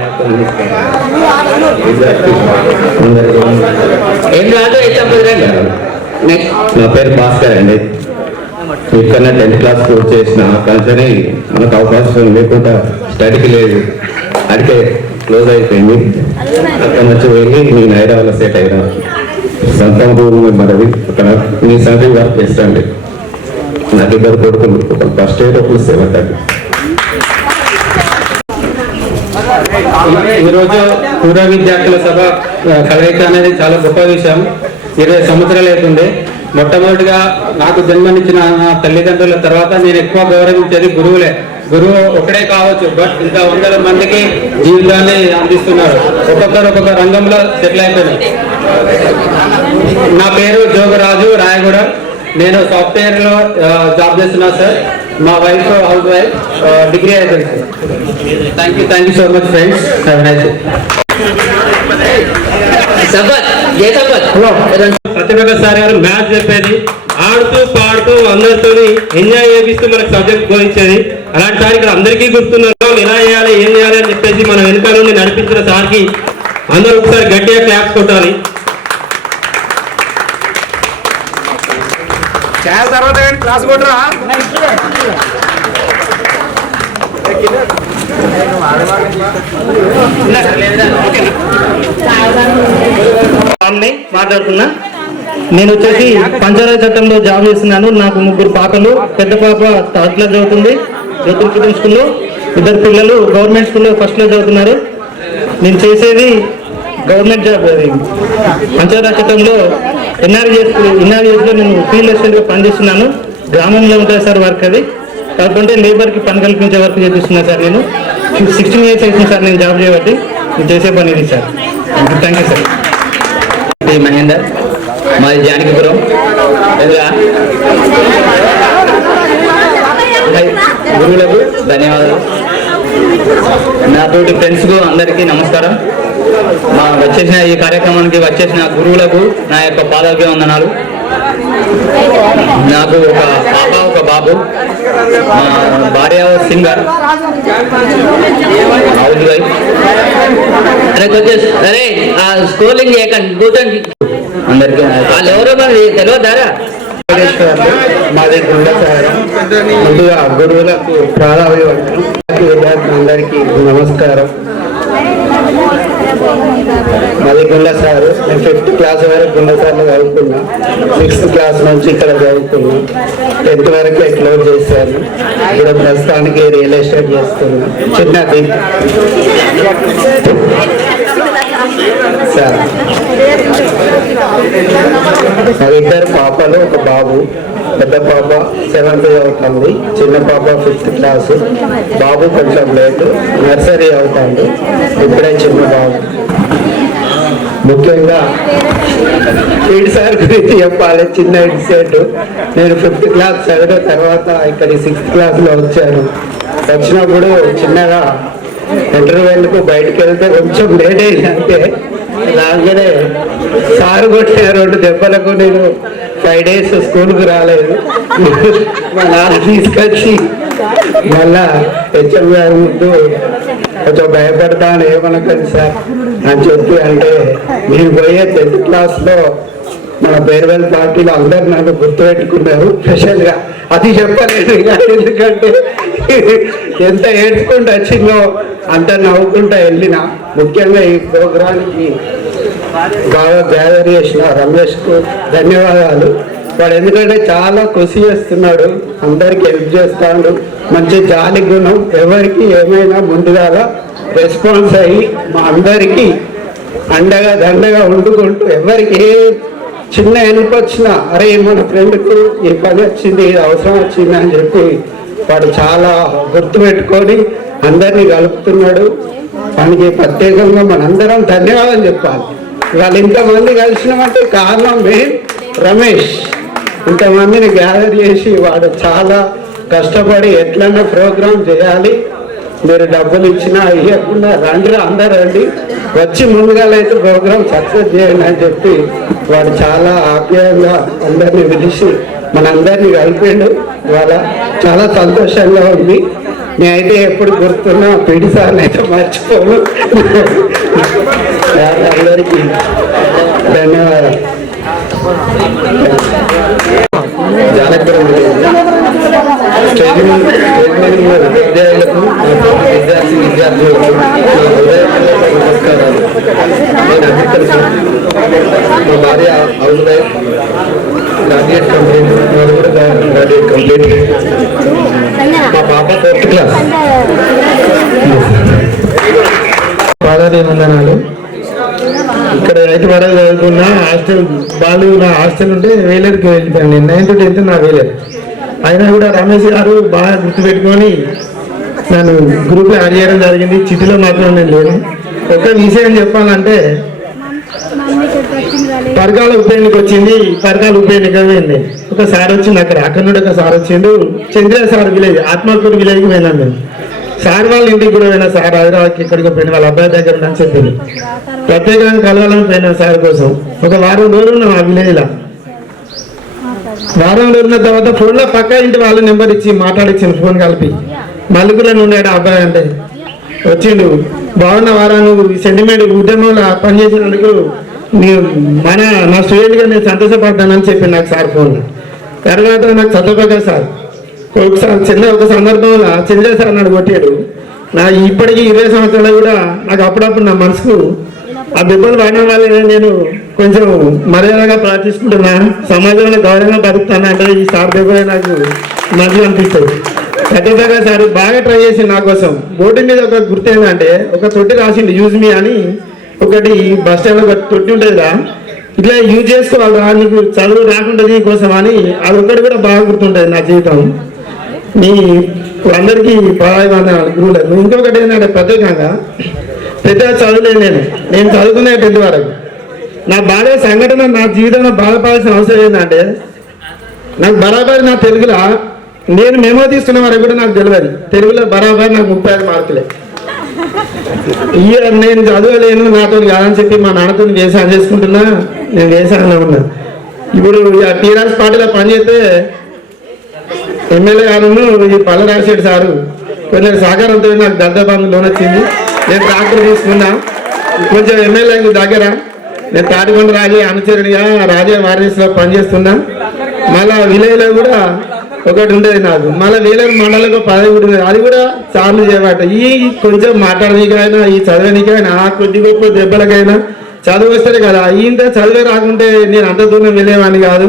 నా పేరు భాస్కర్ అండి. ఇక్కడ 10th క్లాస్ పూర్తి చేసిన కానీ మనకు అవకాశం లేకుండా స్టడీకి లేదు, అడిగే క్లోజ్ అయిపోయింది. అక్కడ నుంచి వెళ్ళి నేను హైదరాబాద్లో సెట్ అయినా. సొంతం ఊరు మనది. అక్కడ మీ సంగతి వర్క్ చేస్తాండి. నాకు 2 కొడుకులు, ఒకరు ఫస్ట్ ఇయర్, ఒకరు 7th అండి. ఈరోజు పూర్వ విద్యార్థుల సభ కలయిక అనేది చాలా గొప్ప విషయం. 20 సంవత్సరాలు అవుతుంది. మొట్టమొదటిగా నాకు జన్మనిచ్చిన తల్లిదండ్రుల తర్వాత నేను ఎక్కువ గౌరవించేది గురువులే. గురువు ఒకడే కావచ్చు, బట్ ఇంకా 100 మందికి జీవితాన్ని అందిస్తున్నారు. ఒక్కొక్కరు ఒక్కొక్క రంగంలో సెటిల్ అయిపోయినారు. నా పేరు జోగరాజు, రాయగూడ. నేను సాఫ్ట్వేర్లో జాబ్ చేస్తున్నా సార్. మా వైఫ్ హౌస్ వైఫ్, డిగ్రీ అయిపోయింది. Thank you so much friends. Satya Prakash sir గారు మ్యాథ్స్ చెప్పేది, ఆడుతూ పాడుతూ అందరితో ఎంజాయ్ చేపిస్తూ మనకు సబ్జెక్ట్ బోధించేది. అలాంటి సార్ ఇక్కడ అందరికీ గుర్తున్నాం. ఎలా చేయాలి, ఏం చేయాలి అని చెప్పేసి మన వెనుక నుండి నడిపించిన సార్కి అందరూ ఒకసారి గట్టిగా క్లాప్స్ కొట్టాలి. తర్వాత క్లాస్ కొట్టరా. మాట్లాడుతున్నా. నేను వచ్చేసి పంచాయతీ చట్టంలో జాబ్ చేస్తున్నాను. నాకు 3 పాపలు. పెద్ద పాప 3rd క్లాస్ చదువుతుంది జ్యోతిర్పురం స్కూల్లో. 2 పిల్లలు గవర్నమెంట్ స్కూల్లో 1st క్లాస్ చదువుతున్నారు. నేను చేసేది గవర్నమెంట్ జాబ్. పంచాయతీ చట్టంలో ఎన్ఆర్ఈఎస్లో నేను ఫీల్డ్ అసిస్టెంట్గా పనిచేస్తున్నాను. గ్రామంలో ఉంటుంది సార్ వర్క్. అది కాకపోతే లేబర్కి పని కల్పించే వర్క్ చేపిస్తున్నాను సార్. నేను 16 years అవుతుంది సార్ నేను జాబ్ చేయబట్టి. నేను చేసే పని ఇది sir. Thank you sir. Mahender, మాది జానకిపురం. గురువులకు ధన్యవాదాలు. నాతోటి ఫ్రెండ్స్కు అందరికీ నమస్కారం. వచ్చేసిన ఈ కార్యక్రమానికి వచ్చేసిన గురువులకు నా యొక్క పాదాభివందనాలు. నాకు ఒక పాప, ఒక బాబు. మా భార్య సింగర్, హౌస్ వైఫ్. అరే స్కూలింగ్ చేయకండి, కూర్చోండి. అందరికీ వాళ్ళు ఎవరో మరి తెలియదారా? మాది గుండెసారం. ముందుగా గురువులకు ప్రాధాన్యవంతం. విద్యార్థులందరికీ నమస్కారం. మాది గుండెసారు. నేను 5th క్లాస్ వరకు గుండెసార్లో చదువుకున్నా. 6th క్లాస్ నుంచి ఇక్కడ చదువుకున్నా. 10th వరకే క్లోజ్ చేశాను. ఇప్పుడు ప్రస్తుతానికి రియల్ ఎస్టేట్ చేస్తున్నా. చిన్నది సార్. 2 పాపలు, ఒక బాబు. పెద్ద పాప 7th చదువుతుంది, చిన్న పాప 5th క్లాసు. బాబు కొంచెం లేటు, నర్సరీ అవుతుంది. ఇప్పుడే చిన్న బాబు. ముఖ్యంగా ఈడ్ సార్ గురించి చెప్పాలి. చిన్న ఇన్సిడెంట్. నేను 5th క్లాస్ చదివిన తర్వాత ఇక్కడ 6th క్లాస్లో వచ్చాను. వచ్చినప్పుడు చిన్నగా ఇంటర్వ్యూలకు బయటకు వెళ్తే కొంచెం లేట్ అయింది. అంటే రాగానే సార్ కొట్టిన 2 దెబ్బలకు నేను 5 days స్కూల్కి రాలేదు. మా నాన్న తీసుకొచ్చి మళ్ళా హెచ్ఎం గారి ముందు కొంచెం భయపడతాను, ఏమనకండి సార్ అని చెప్పి. అంటే నేను పోయే 10th క్లాస్లో మన ఫేర్వెల్ పార్టీలో అందరు నన్ను గుర్తుపెట్టుకున్నారు స్పెషల్గా. అది చెప్పలేదు ఎందుకంటే ఎంత ఏడ్చుకుంటూ వచ్చిందో అంత నవ్వుకుంటూ వెళ్ళిన. ముఖ్యంగా ఈ ప్రోగ్రాంకి బాగా గ్యాదర్ చేసిన రమేష్కు ధన్యవాదాలు. వాడు ఎందుకంటే చాలా కృషి చేస్తున్నాడు, అందరికి హెల్ప్ చేస్తాడు. మంచి జాలి గుణం. ఎవరికి ఏమైనా ముందుగా రెస్పాన్స్ అయ్యి మా అందరికీ అండగా దండగా వండుకుంటూ ఎవరికి ఏ చిన్న హెల్ప్ వచ్చినా అరే మన ఫ్రెండ్కు ఈ పని వచ్చింది, అవసరం వచ్చింది అని చెప్పి వాడు చాలా గుర్తుపెట్టుకొని అందరినీ కలుపుతున్నాడు. వానికి ప్రత్యేకంగా మనందరం ధన్యవాదాలు చెప్పాలి. వాళ్ళు ఇంతమంది కలిసినామంటే కారణం మెయిన్ రమేష్. ఇంతమందిని గ్యాదర్ చేసి వాడు చాలా కష్టపడి ఎట్లన్నా ప్రోగ్రామ్ చేయాలి, మీరు డబ్బులు ఇచ్చినా ఇవ్వకుండా రండి, అందరు రండి, వచ్చి ముందుగా అయితే ప్రోగ్రామ్ సక్సెస్ చేయండి అని చెప్పి వాడు చాలా ఆప్యాయంగా అందరినీ పిలిచి మనందరినీ కలిపిండు. ఇవాళ చాలా సంతోషంగా ఉంది. నేనైతే ఎప్పుడు గుర్తున్నా పీడి సార్లు అయితే మర్చిపోను. అందరికీ ధన్యవాదాలు. జానకపురం విద్యార్థులకు విద్యార్థులకు నమస్కారాలు. నేను అగ్రికల్చర్, మా భార్య హౌస్ వైఫ్, గ్రాడ్యుయేట్ కంప్లీట్, వాళ్ళు కూడా గ్రాడ్యుయేట్ కంప్లీట్. మా పాప 4th క్లాస్. పాదాభివందనాలు. ఇక్కడ రైతు వరకు చదువుకున్న హాస్టల్ బాలు, నా హాస్టల్ ఉంటే వేలేరుకి వెళ్ళిపోయాను. నేను 9th to 10th నా వేలేరు. అయినా కూడా రమేష్ గారు బాగా గుర్తుపెట్టుకొని నన్ను గ్రూప్లో యాడ్ చేయడం జరిగింది. చిటిలో మాత్రం నేను లేను. ఒక విషయం చెప్పాలంటే పరకాల ఉప ఎన్నిక వచ్చింది. పరకాల ఉప ఎన్నిక పోయింది. ఒక సార్ వచ్చింది అక్కడ నుండి ఒక సార్ వచ్చిండు. చంద్ర సార్ విలేజ్, ఆత్మకూరు విలేజ్కి పోయినాను నేను. సార్ వాళ్ళ ఇంటికి కూడా పోయినా. సార్ హైదరాబాద్కి ఎక్కడికి పోయిన వాళ్ళ అబ్బాయి దగ్గర అని చెప్పింది. ప్రత్యేకంగా కలవాలని పోయినా సార్ కోసం. ఒక వారం రోజులు ఉన్నాం ఆ విలేజ్లో. వారం రోజులు ఉన్న తర్వాత ఫోన్లో పక్క ఇంటి వాళ్ళ నెంబర్ ఇచ్చి మాట్లాడిచ్చింది. ఫోన్ కలిపి మల్లికులను ఉండాడు ఆ అబ్బాయి అంటే వచ్చిండు. బాగున్న వారం నువ్వు సెంటిమెంట్ ఉద్యమంలో పనిచేసినందుకు నా స్టూడెంట్గా నేను సంతోషపడ్డానని చెప్పింది నాకు సార్ ఫోన్లో. తర్వాత నాకు చదువుకోగా సార్ ఒకసారి ఒక సందర్భంలో చంద్ర సార్ నన్ను కొట్టాడు. నా ఇప్పటికీ 20 సంవత్సరాలు కూడా నాకు అప్పుడప్పుడు నా మనసుకు ఆ దెబ్బలు పడడం వల్ల నేను కొంచెం మర్యాదగా ప్రార్థించుకుంటున్నా, సమాజంలో గౌరవంగా బతుకుతాను. అంటే ఈ సార్ దెబ్బ నాకు మంచిగా అనిపిస్తుంది. ఖచ్చితంగా సార్ బాగా ట్రై చేసి నా కోసం. బోర్డు మీద ఒక గుర్తు ఏంటంటే ఒక తొట్టి రాసిండు, యూజ్ మీ అని. ఒకటి బస్ స్టాండ్లో ఒక తొట్టి ఉంటుందిరా, ఇట్లా యూజ్ చేసుకోవాలిరా, నీకు చదువు రాకుండా దీనికోసం అని. అది ఒకటి కూడా బాగా గుర్తుంటుంది నా జీవితం. మీ అందరికీ పాదాభివందనాలు గురువులకు. ఇంకొకటి ఏంటంటే ప్రత్యేకంగా పెద్ద చదువులేదు నేను చదువుకునే 10th వరకు. నా బాధ సంఘటన నా జీవితంలో బాధపడాల్సిన అవసరం ఏంటంటే నాకు బరాబర్ నా తెలుగులో నేను మెమో తీసుకున్న వరకు కూడా నాకు తెలియదు. తెలుగులో బరాబర్ నాకు 35 మార్కులే. నేను చదవలేను, నాతో కాదని చెప్పి మా నాన్నతో వ్యవసాయం చేసుకుంటున్నా. నేను వ్యవసాయంలో ఉన్నా. ఇప్పుడు టీఆర్ఎస్ పార్టీలో పనిచేస్తే ఎమ్మెల్యే గారు ఈ పల్ల రాజశేఖర్ సారు కొంచెం సహకారంతో నాకు దద్దబంధు లోన్ వచ్చింది. నేను ట్రాక్టర్ తీసుకున్నా. కొంచెం ఎమ్మెల్యే దగ్గర నేను తాటికొండ రాజే అనుచరుడిగా రాజే వారిస్లో పనిచేస్తున్నా. మళ్ళా విలేజ్లో కూడా ఒకటి ఉండేది నాకు. మళ్ళీ వేలేరు మండలంలో పదవి ఉంటుంది. అది కూడా సార్లు చేయబట్ట. ఈ కొంచెం మాట్లాడనీకైనా, ఈ చదవనీకైనా, కొద్ది గొప్ప దెబ్బలకైనా చదువు వస్తే కదా. ఇంత చదివే రాకుంటే నేను అంత దూరం వెళ్ళేవాడిని కాదు.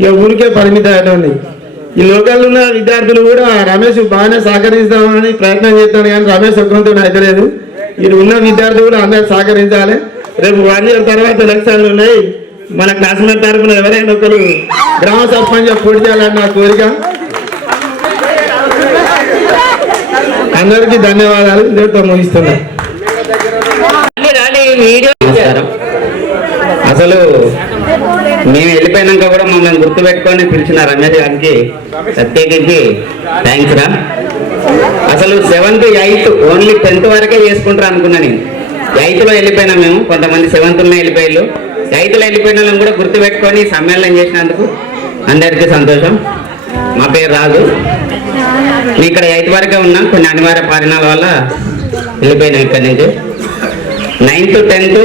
ఇక ఊరికే పరిమితం అయ్యేటండి. ఈ లోకల్లో ఉన్న విద్యార్థులు కూడా రమేష్ బాగానే సహకరిస్తామని ప్రయత్నం చేస్తాను, కానీ రమేష్ ఒక్కరితో అయితలేదు. ఇది ఉన్న విద్యార్థులు కూడా అందరూ సహకరించాలి. రేపు 1 year తర్వాత ఎలక్షన్లు ఉన్నాయి. మన క్లాస్మేట్ తరఫున ఎవరైనా ఒకరు గ్రామ సర్పంచ్ పోటీ చేయాలని నా కోరిక. అందరికీ ధన్యవాదాలు. ఇందుతో ముగిస్తున్నా. అసలు మేము వెళ్ళిపోయినాక కూడా మమ్మల్ని గుర్తుపెట్టుకొని పిలిచిన రమేష్ గారికి ప్రత్యేకించి థ్యాంక్స్ రా. అసలు 7th 8th ఓన్లీ 10th వరకే చేసుకుంటారు అనుకున్నా నేను. 8th వెళ్ళిపోయినా మేము. కొంతమంది 7th వెళ్ళిపోయారు. 8th వెళ్ళిపోయిన వాళ్ళని కూడా గుర్తుపెట్టుకొని సమ్మేళనం చేసినందుకు అందరికీ సంతోషం. మా పేరు రాజు. నేను ఇక్కడ 8th వరకే ఉన్నా. కొన్ని అనివార్య కారణాల వల్ల వెళ్ళిపోయినాం ఇక్కడి నుంచి. 9th 10th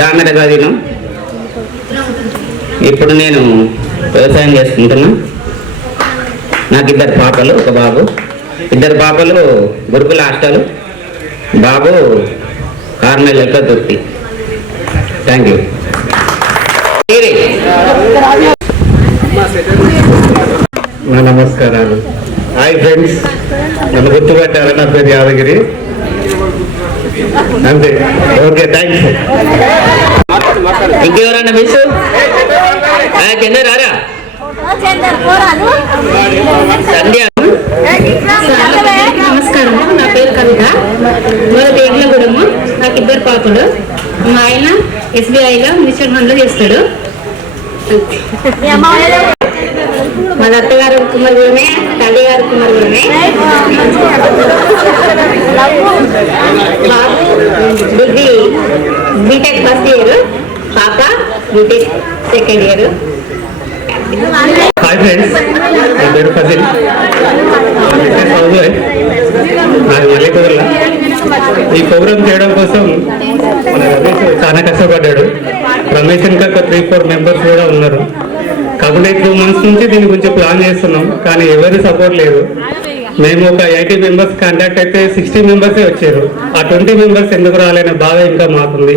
Damera చదివినాం. ఇప్పుడు నేను వ్యవసాయం చేసుకుంటున్నా. నాకు 2 పాపలు, ఒక బాబు. 2 పాపలు గురుకుల హాస్టల్, బాబు కార్నెల్ దుర్తి. Thank you. నమస్కారాలు. హాయ్ ఫ్రెండ్స్, నన్ను గుర్తుపెట్టారు. నా పేరు యాదగిరి. అంతే. Okay, thanks. ఇంకెవరన్నా మిస్ రారా నమస్కారం. నా పేరు కవిత. మాది దేగులగూడెము. నాకు 2 పాపలు. మా ఆయన SBIలో మ్యూచువల్ ఫండ్లో చేస్తాడు. మా అత్తగారు కుమారుడునే, తల్లి గారు కుమారుడునే. బాబు డిగ్రీ బీటెక్ ఫస్ట్ ఇయర్, పాప BTech second year. Hi friends, నా పేరు ఫజిల్. నాకు మల్లెటూరులో ఈ ప్రోగ్రామ్ చేయడం కోసం మన రమేష్ చాలా కష్టపడ్డాడు. రమేష్ ఇంకా 3-4 మెంబర్స్ కూడా ఉన్నారు. కాకుండా 2 months నుంచి దీని గురించి ప్లాన్ చేస్తున్నాం, కానీ ఎవరి సపోర్ట్ లేదు. మేము ఒక 80 మెంబర్స్ కాంటాక్ట్ అయితే 60 మెంబర్సే వచ్చారు. ఆ 20 మెంబర్స్ ఎందుకు రాలేని బాధ ఇంకా మాకుంది.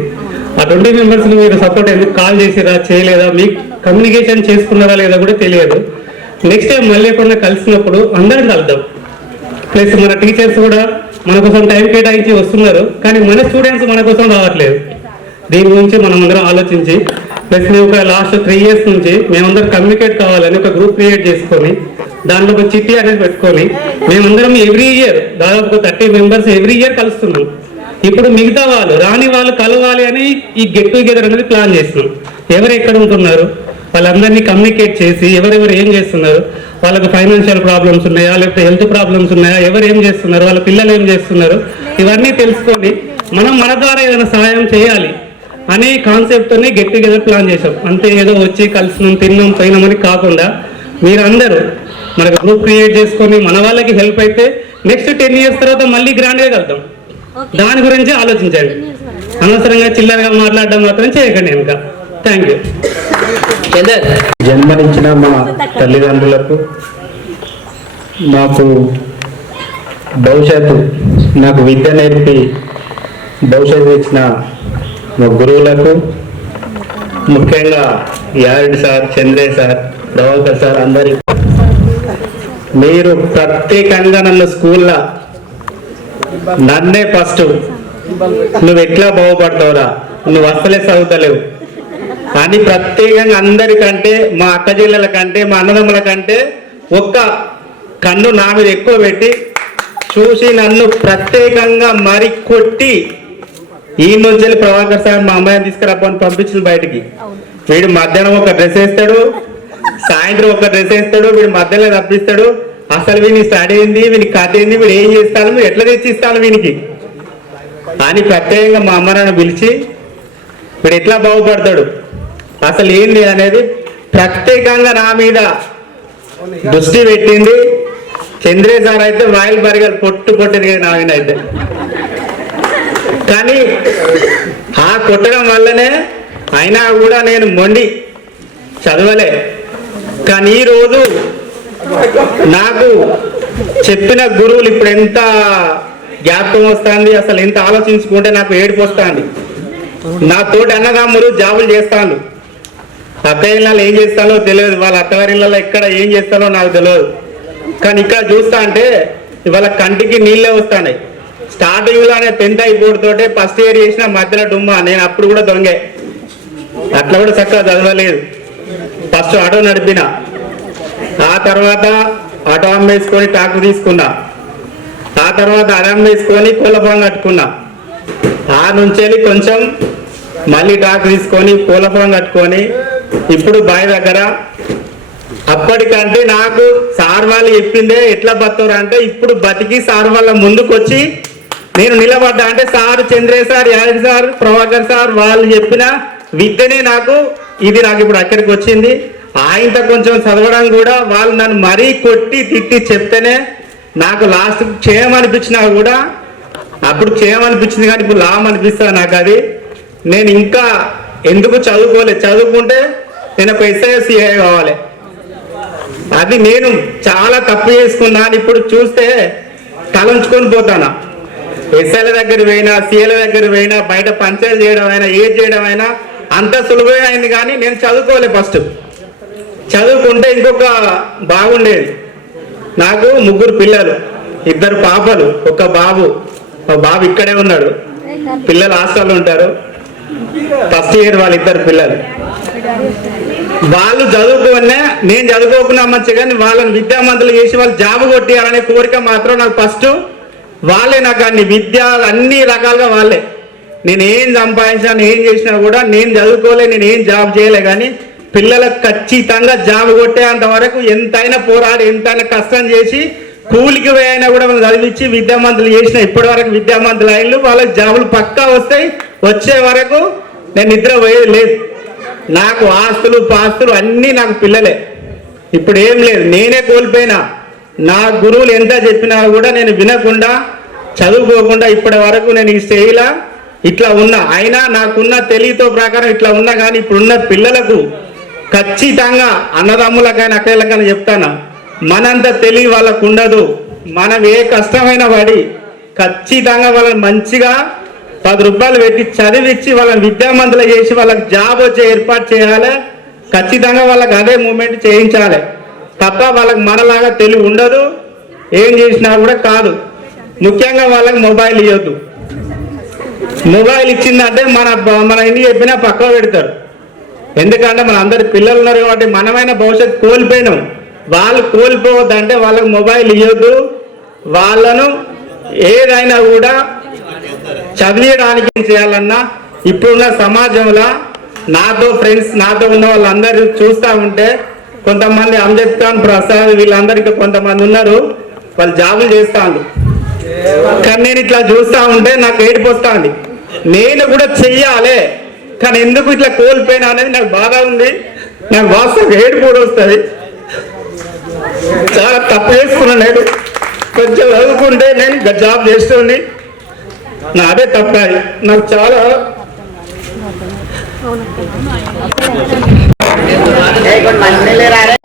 ఆ 20 మెంబర్స్ మీరు సపోర్ట్ ఎందుకు కాల్ చేసిరా చేయలేదా, మీకు కమ్యూనికేషన్ చేసుకున్నారా లేదా కూడా తెలియదు. నెక్స్ట్ టైం మళ్ళీ ఎప్పుడన్నా కలిసినప్పుడు అందరం కలుద్దాం. ప్లస్ మన టీచర్స్ కూడా మన కోసం టైం కేటాయించి వస్తున్నారు, కానీ మన స్టూడెంట్స్ మన కోసం రావట్లేదు. దీని గురించి మనం అందరం ఆలోచించి ప్లస్ మేము ఒక లాస్ట్ 3 years నుంచి మేమందరం కమ్యూనికేట్ కావాలని ఒక గ్రూప్ క్రియేట్ చేసుకొని దాంట్లో ఒక చిట్టి అనేది పెట్టుకొని మేమందరం ఎవ్రీ ఇయర్ దాదాపు 30 మెంబర్స్ ఎవ్రీ ఇయర్ కలుస్తున్నాం. ఇప్పుడు మిగతా వాళ్ళు రాని వాళ్ళు కలవాలి అని ఈ గెట్ టుగెదర్ అనేది ప్లాన్ చేస్తున్నాం. ఎవరు ఎక్కడ ఉంటున్నారు వాళ్ళందరినీ కమ్యూనికేట్ చేసి ఎవరెవరు ఏం చేస్తున్నారు, వాళ్ళకి ఫైనాన్షియల్ ప్రాబ్లమ్స్ ఉన్నాయా లేకపోతే హెల్త్ ప్రాబ్లమ్స్ ఉన్నాయా, ఎవరు ఏం చేస్తున్నారు, వాళ్ళ పిల్లలు ఏం చేస్తున్నారు, ఇవన్నీ తెలుసుకొని మనం మన ద్వారా ఏదైనా సహాయం చేయాలి అనే కాన్సెప్ట్తోనే గెట్ టుగెదర్ ప్లాన్ చేసాం. అంతే ఏదో వచ్చి కలిసినాం తిన్నాం పోయినామని కాకుండా మీరందరూ మనకు గ్రూప్ క్రియేట్ చేసుకొని మన వాళ్ళకి హెల్ప్ అయితే నెక్స్ట్ 10 years తర్వాత మళ్ళీ గ్రాండ్గా కలుద్దాం. దాని గురించి ఆలోచించండి. అనవసరంగా చిల్లరగా మాట్లాడడం మాత్రం చేయకండి. ఇంకా థ్యాంక్ యూ. జన్మనిచ్చిన మా తల్లిదండ్రులకు, నాకు భవిష్యత్తు నాకు విద్య నేర్పి భవిష్యత్తు ఇచ్చిన మా గురువులకు, ముఖ్యంగా Yareddy sir, Chandraiah sir, Prabhakar sir అందరికీ మీరు ప్రత్యేకంగా నన్ను స్కూల్లో నన్నే ఫస్ట్ నువ్వు ఎట్లా బాగుపడతావురా, నువ్వు అసలే చదువుతలేవు అని ప్రత్యేకంగా అందరికంటే మా అక్క చెల్లెల కంటే మా అన్నదమ్ముల కంటే ఒక్క కన్ను నా మీద ఎక్కువ పెట్టి చూసి నన్ను ప్రత్యేకంగా మరి కొట్టి ఈ నుంచి ప్రభాకర్ సార్ మా అమ్మాయిని తీసుకురాపని పంపించిన బయటికి. వీడు మధ్యాహ్నం ఒక డ్రెస్ వేస్తాడు, సాయంత్రం ఒక డ్రెస్ వేస్తాడు, వీడు మధ్యలో తప్పిస్తాడు. అసలు వీని స్టడీ ఏంది, వీని కథ ఏంది, వీడు ఏం చేస్తాను, మీరు ఎట్లా తెచ్చిస్తాను వీనికి అని ప్రత్యేకంగా మా అమ్మ నాన్న పిలిచి వీడు ఎట్లా బాగుపడతాడు అసలు ఏంది అనేది ప్రత్యేకంగా నా మీద దృష్టి పెట్టింది. చంద్రయ్య సార్ అయితే వాయిల్ బరిగలు పొట్టింది కదా నా మీద అయితే. కానీ ఆ కొట్టడం వల్లనే అయినా కూడా నేను మొండి చదవలే. కానీ ఈరోజు నాకు చెప్పిన గురువులు ఇప్పుడు ఎంత జ్ఞాపకం వస్తుంది, అసలు ఎంత ఆలోచించుకుంటే నాకు ఏడుపు వస్తుంది. నా తోటి అన్నదమ్ములు జాబులు చేస్తాను, అత్తయ్యలలో ఏం చేస్తానో తెలియదు, వాళ్ళ అత్తగారిళ్ళలో ఎక్కడ ఏం చేస్తానో నాకు తెలియదు. కానీ ఇక్కడ చూస్తా అంటే ఇవాళ కంటికి నీళ్ళే వస్తున్నాయి. స్టార్టింగ్లోనే 10th అయిపోతోటే ఫస్ట్ ఇయర్ చేసిన మధ్యలో డుమ్మా. నేను అప్పుడు కూడా దొంగే, అట్లా కూడా చక్కగా చదవలేదు. ఫస్ట్ ఆటో నడిపిన, ఆ తర్వాత ఆటో అమ్మేసుకొని ట్రాక్టర్ తీసుకున్నా, ఆ తర్వాత అది అమ్మేసుకొని కోళ్ళ పొలం కట్టుకున్నా. ఆ నుంచి కొంచెం మళ్ళీ ట్రాక్టర్ తీసుకొని కోళ్ళ పొలం కట్టుకొని ఇప్పుడు బావి దగ్గర. అప్పటికంటే నాకు సార్ వాళ్ళు చెప్పిందే ఎట్లా బతురు అంటే ఇప్పుడు బతికి సార్ వాళ్ళ ముందుకు వచ్చి నేను నిలబడ్డా అంటే sir, Chandraiah sir, Yareddy sir, Prabhakar sir వాళ్ళు చెప్పిన విద్యనే నాకు ఇప్పుడు అక్కడికి వచ్చింది. ఆయనతో కొంచెం చదవడం కూడా వాళ్ళు నన్ను మరీ కొట్టి తిట్టి చెప్తేనే నాకు లాస్ట్ చేయమనిపించినా కూడా అప్పుడు చేయమనిపించింది, కానీ ఇప్పుడు లాభం అనిపిస్తుంది నాకు. అది నేను ఇంకా ఎందుకు చదువుకోలేదు, చదువుకుంటే నేను ఒక SIA కావాలి. అది నేను చాలా తప్పు చేసుకున్నాను. ఇప్పుడు చూస్తే తలంచుకొని పోతాను. SIల దగ్గర పోయినా, CAల దగ్గర పోయినా, బయట పంచాయతీ చేయడం అయినా, ఏది చేయడం అయినా అంత సులభమే అయింది. కానీ నేను చదువుకోలే. ఫస్ట్ చదువుకుంటే ఇంకొక బాగుండేది. నాకు 3 పిల్లలు, 2 పాపలు, ఒక బాబు. బాబు ఇక్కడే ఉన్నాడు, పిల్లలు హాస్టల్లో ఉంటారు. ఫస్ట్ ఇయర్ వాళ్ళ 2 పిల్లలు. వాళ్ళు చదువుకున్నా నేను చదువుకోకున్నా మంచి, కానీ వాళ్ళని విద్యావంతులు చేసి వాళ్ళు జాబ్ కొట్టియాలనే కోరిక మాత్రం నాకు ఫస్ట్ వాళ్ళే. నాకు అన్ని విద్య అన్ని రకాలుగా వాళ్ళే. నేను ఏం సంపాదించినా ఏం చేసినా కూడా నేను చదువుకోలే, నేను ఏం జాబ్ చేయలే. కానీ పిల్లలకు ఖచ్చితంగా జాబ్ కొట్టేంత వరకు ఎంతైనా పోరాడి ఎంతైనా కష్టం చేసి కూలికి పోయినా కూడా మనం చదివించి విద్యావంతులు చేసిన ఇప్పటి వరకు విద్యావంతులు అయిన వాళ్ళకి జాబులు పక్కా వస్తాయి. వచ్చే వరకు నేను నిద్ర పోయేది లేదు. నాకు ఆస్తులు పాస్తులు అన్నీ నాకు పిల్లలే. ఇప్పుడు ఏం లేదు, నేనే కోల్పోయినా. నా గురువులు ఎంత చెప్పినా కూడా నేను వినకుండా చదువుకోకుండా ఇప్పటి వరకు నేను ఈ స్టేజ్లో ఇట్లా ఉన్నా. అయినా నాకున్న తెలివితో ప్రకారం ఇట్లా ఉన్నా. కానీ ఇప్పుడున్న పిల్లలకు ఖచ్చితంగా అన్నదమ్ములకైనా అక్కలకైనా చెప్తాను, మనంత తెలివి వాళ్ళకు ఉండదు. మనం ఏ కష్టమైన పడి ఖచ్చితంగా వాళ్ళని మంచిగా 10 రూపాయలు పెట్టి చదివించి వాళ్ళని విద్యావంతులు చేసి వాళ్ళకి జాబ్ వచ్చే ఏర్పాటు చేయాలి. ఖచ్చితంగా వాళ్ళకి అదే మూమెంట్ చేయించాలి తప్ప వాళ్ళకి మనలాగా తెలివి ఉండదు, ఏం చేసినా కూడా కాదు. ముఖ్యంగా వాళ్ళకి మొబైల్ ఇవ్వద్దు. మొబైల్ ఇచ్చిందంటే మన ఇంటికి చెప్పినా పక్కన పెడతారు. ఎందుకంటే మన అందరి పిల్లలు ఉన్నారు కాబట్టి మనమైన భవిష్యత్తు కోల్పోయినాం. వాళ్ళు కోల్పోవద్దంటే వాళ్ళకి మొబైల్ ఇవ్వద్దు. వాళ్ళను ఏదైనా కూడా చదివడానికి చేయాలన్నా ఇప్పుడున్న సమాజంలో నాతో ఫ్రెండ్స్ నాతో ఉన్న వాళ్ళందరూ చూస్తూ ఉంటే కొంతమంది అంజద్ ఖాన్ ప్రసాద్ వీళ్ళందరికీ కొంతమంది ఉన్నారు, వాళ్ళు జాబులు చేస్తాను. కానీ నేను ఇట్లా చూస్తూ ఉంటే నాకు ఏడుపు వస్తుంది. నేను కూడా చెయ్యాలి కానీ ఎందుకు ఇట్లా కోల్పోయినా అనేది నాకు బాధ ఉంది. నాకు వాస్తవం ఏడుపు కూడా వస్తుంది. చాలా తప్పు చేసుకున్నాను. నేను కొంచెం చదువుకుంటే నేను ఇంకా జాబ్ చేస్తుంది. నా అదే తప్ప నాకు చాలా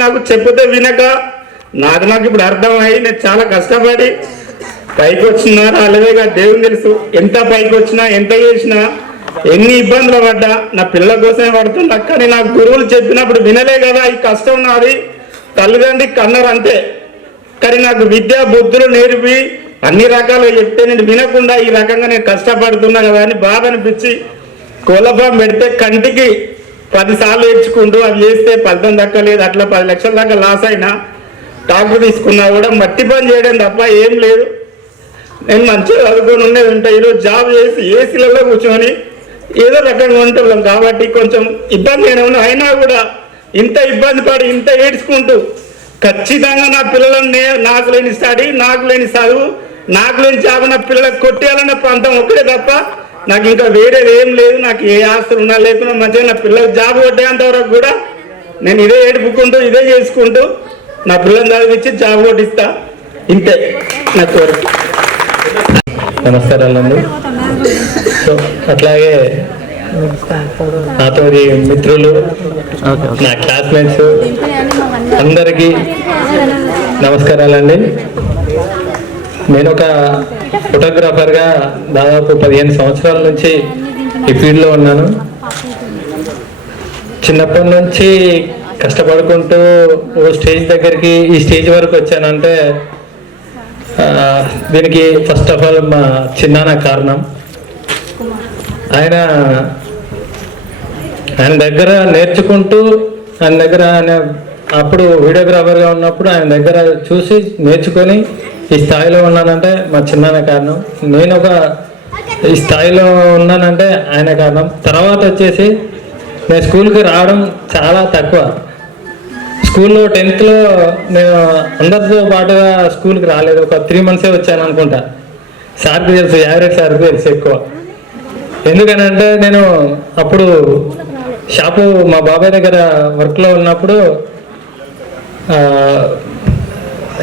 నాకు చెప్పుతే వినక నాకు ఇప్పుడు అర్థమయ్యి నేను చాలా కష్టపడి పైకి వచ్చినా రాలేదేగా దేవుని తెలుసు. ఎంత పైకి వచ్చినా ఎంత చేసినా ఎన్ని ఇబ్బందులు పడ్డా నా పిల్లల కోసమే పడుతున్నా. కానీ నాకు గురువులు చెప్పినప్పుడు వినలే కదా, ఈ కష్టం నాది, తల్లిదండ్రి కన్నారు అంతే. కానీ నాకు విద్యా బుద్ధులు నేర్పి అన్ని రకాలుగా చెప్తే నేను వినకుండా ఈ రకంగా నేను కష్టపడుతున్నా కదా అని బాధ అనిపించి కోలపం పెడితే కంటికి 10 సార్లు ఏడ్చుకుంటూ అవి చేస్తే ఫలితం దక్కలేదు. అట్లా 10 లక్షల దాకా లాస్ అయినా డాక్టర్ తీసుకున్నా కూడా మట్టి పని చేయడం తప్ప ఏం లేదు. నేను మంచిగా చదువుకొని ఉండేది ఉంటా. ఈరోజు జాబ్ చేసి ఏసీలలో కూర్చొని ఏదో రకంగా ఉంటున్నాం కాబట్టి కొంచెం ఇబ్బంది ఏమైనా అయినా కూడా ఇంత ఇబ్బంది పడి ఇంత ఏడ్చుకుంటూ ఖచ్చితంగా నా పిల్లలను నాకు లేని స్టడీ, నాకు లేని చదువు, నాకు లేని జాబ్ నా పిల్లలకు కొట్టేయాలన్న ప్రాంతం ఒక్కడే తప్ప నాకు ఇంకా వేరేది ఏం లేదు. నాకు ఏ ఆస్తులు ఉన్నా లేకున్నా మంచిగా నా పిల్లలకు జాబ్ కొట్టేంత వరకు కూడా నేను ఇదే ఏడుపుకుంటూ ఇదే చేసుకుంటూ నా పిల్లల్ని చదివించి జాబ్ కొట్టిస్తా. ఇంతే నా కోరిక. నమస్కారాలండి. సో అట్లాగే నాతో మిత్రులు, నా క్లాస్మేట్స్ అందరికీ నమస్కారాలండి. నేను ఒక ఫోటోగ్రాఫర్గా దాదాపు 15 సంవత్సరాల నుంచి ఈ ఫీల్డ్లో ఉన్నాను. చిన్నప్పటి నుంచి కష్టపడుకుంటూ ఓ స్టేజ్ దగ్గరికి ఈ స్టేజ్ వరకు వచ్చానంటే దీనికి ఫస్ట్ ఆఫ్ ఆల్ మా చిన్నాన్న కారణం. ఆయన దగ్గర నేర్చుకుంటూ ఆయన దగ్గర అప్పుడు వీడియోగ్రాఫర్గా ఉన్నప్పుడు ఆయన దగ్గర చూసి నేర్చుకొని ఈ స్థాయిలో ఉన్నానంటే మా చిన్నాన్న కారణం. నేను ఈ స్థాయిలో ఉన్నానంటే ఆయన కారణం. తర్వాత వచ్చేసి నేను స్కూల్కి రావడం చాలా తక్కువ. స్కూల్లో 10th నేను అందరితో పాటుగా స్కూల్కి రాలేదు. ఒక 3 months వచ్చాను అనుకుంటా. సార్కి తెలుసు, యావరేజ్ సార్కి తెలుసు ఎక్కువ. ఎందుకనంటే నేను అప్పుడు షాపు మా బాబాయ్ దగ్గర వర్క్లో ఉన్నప్పుడు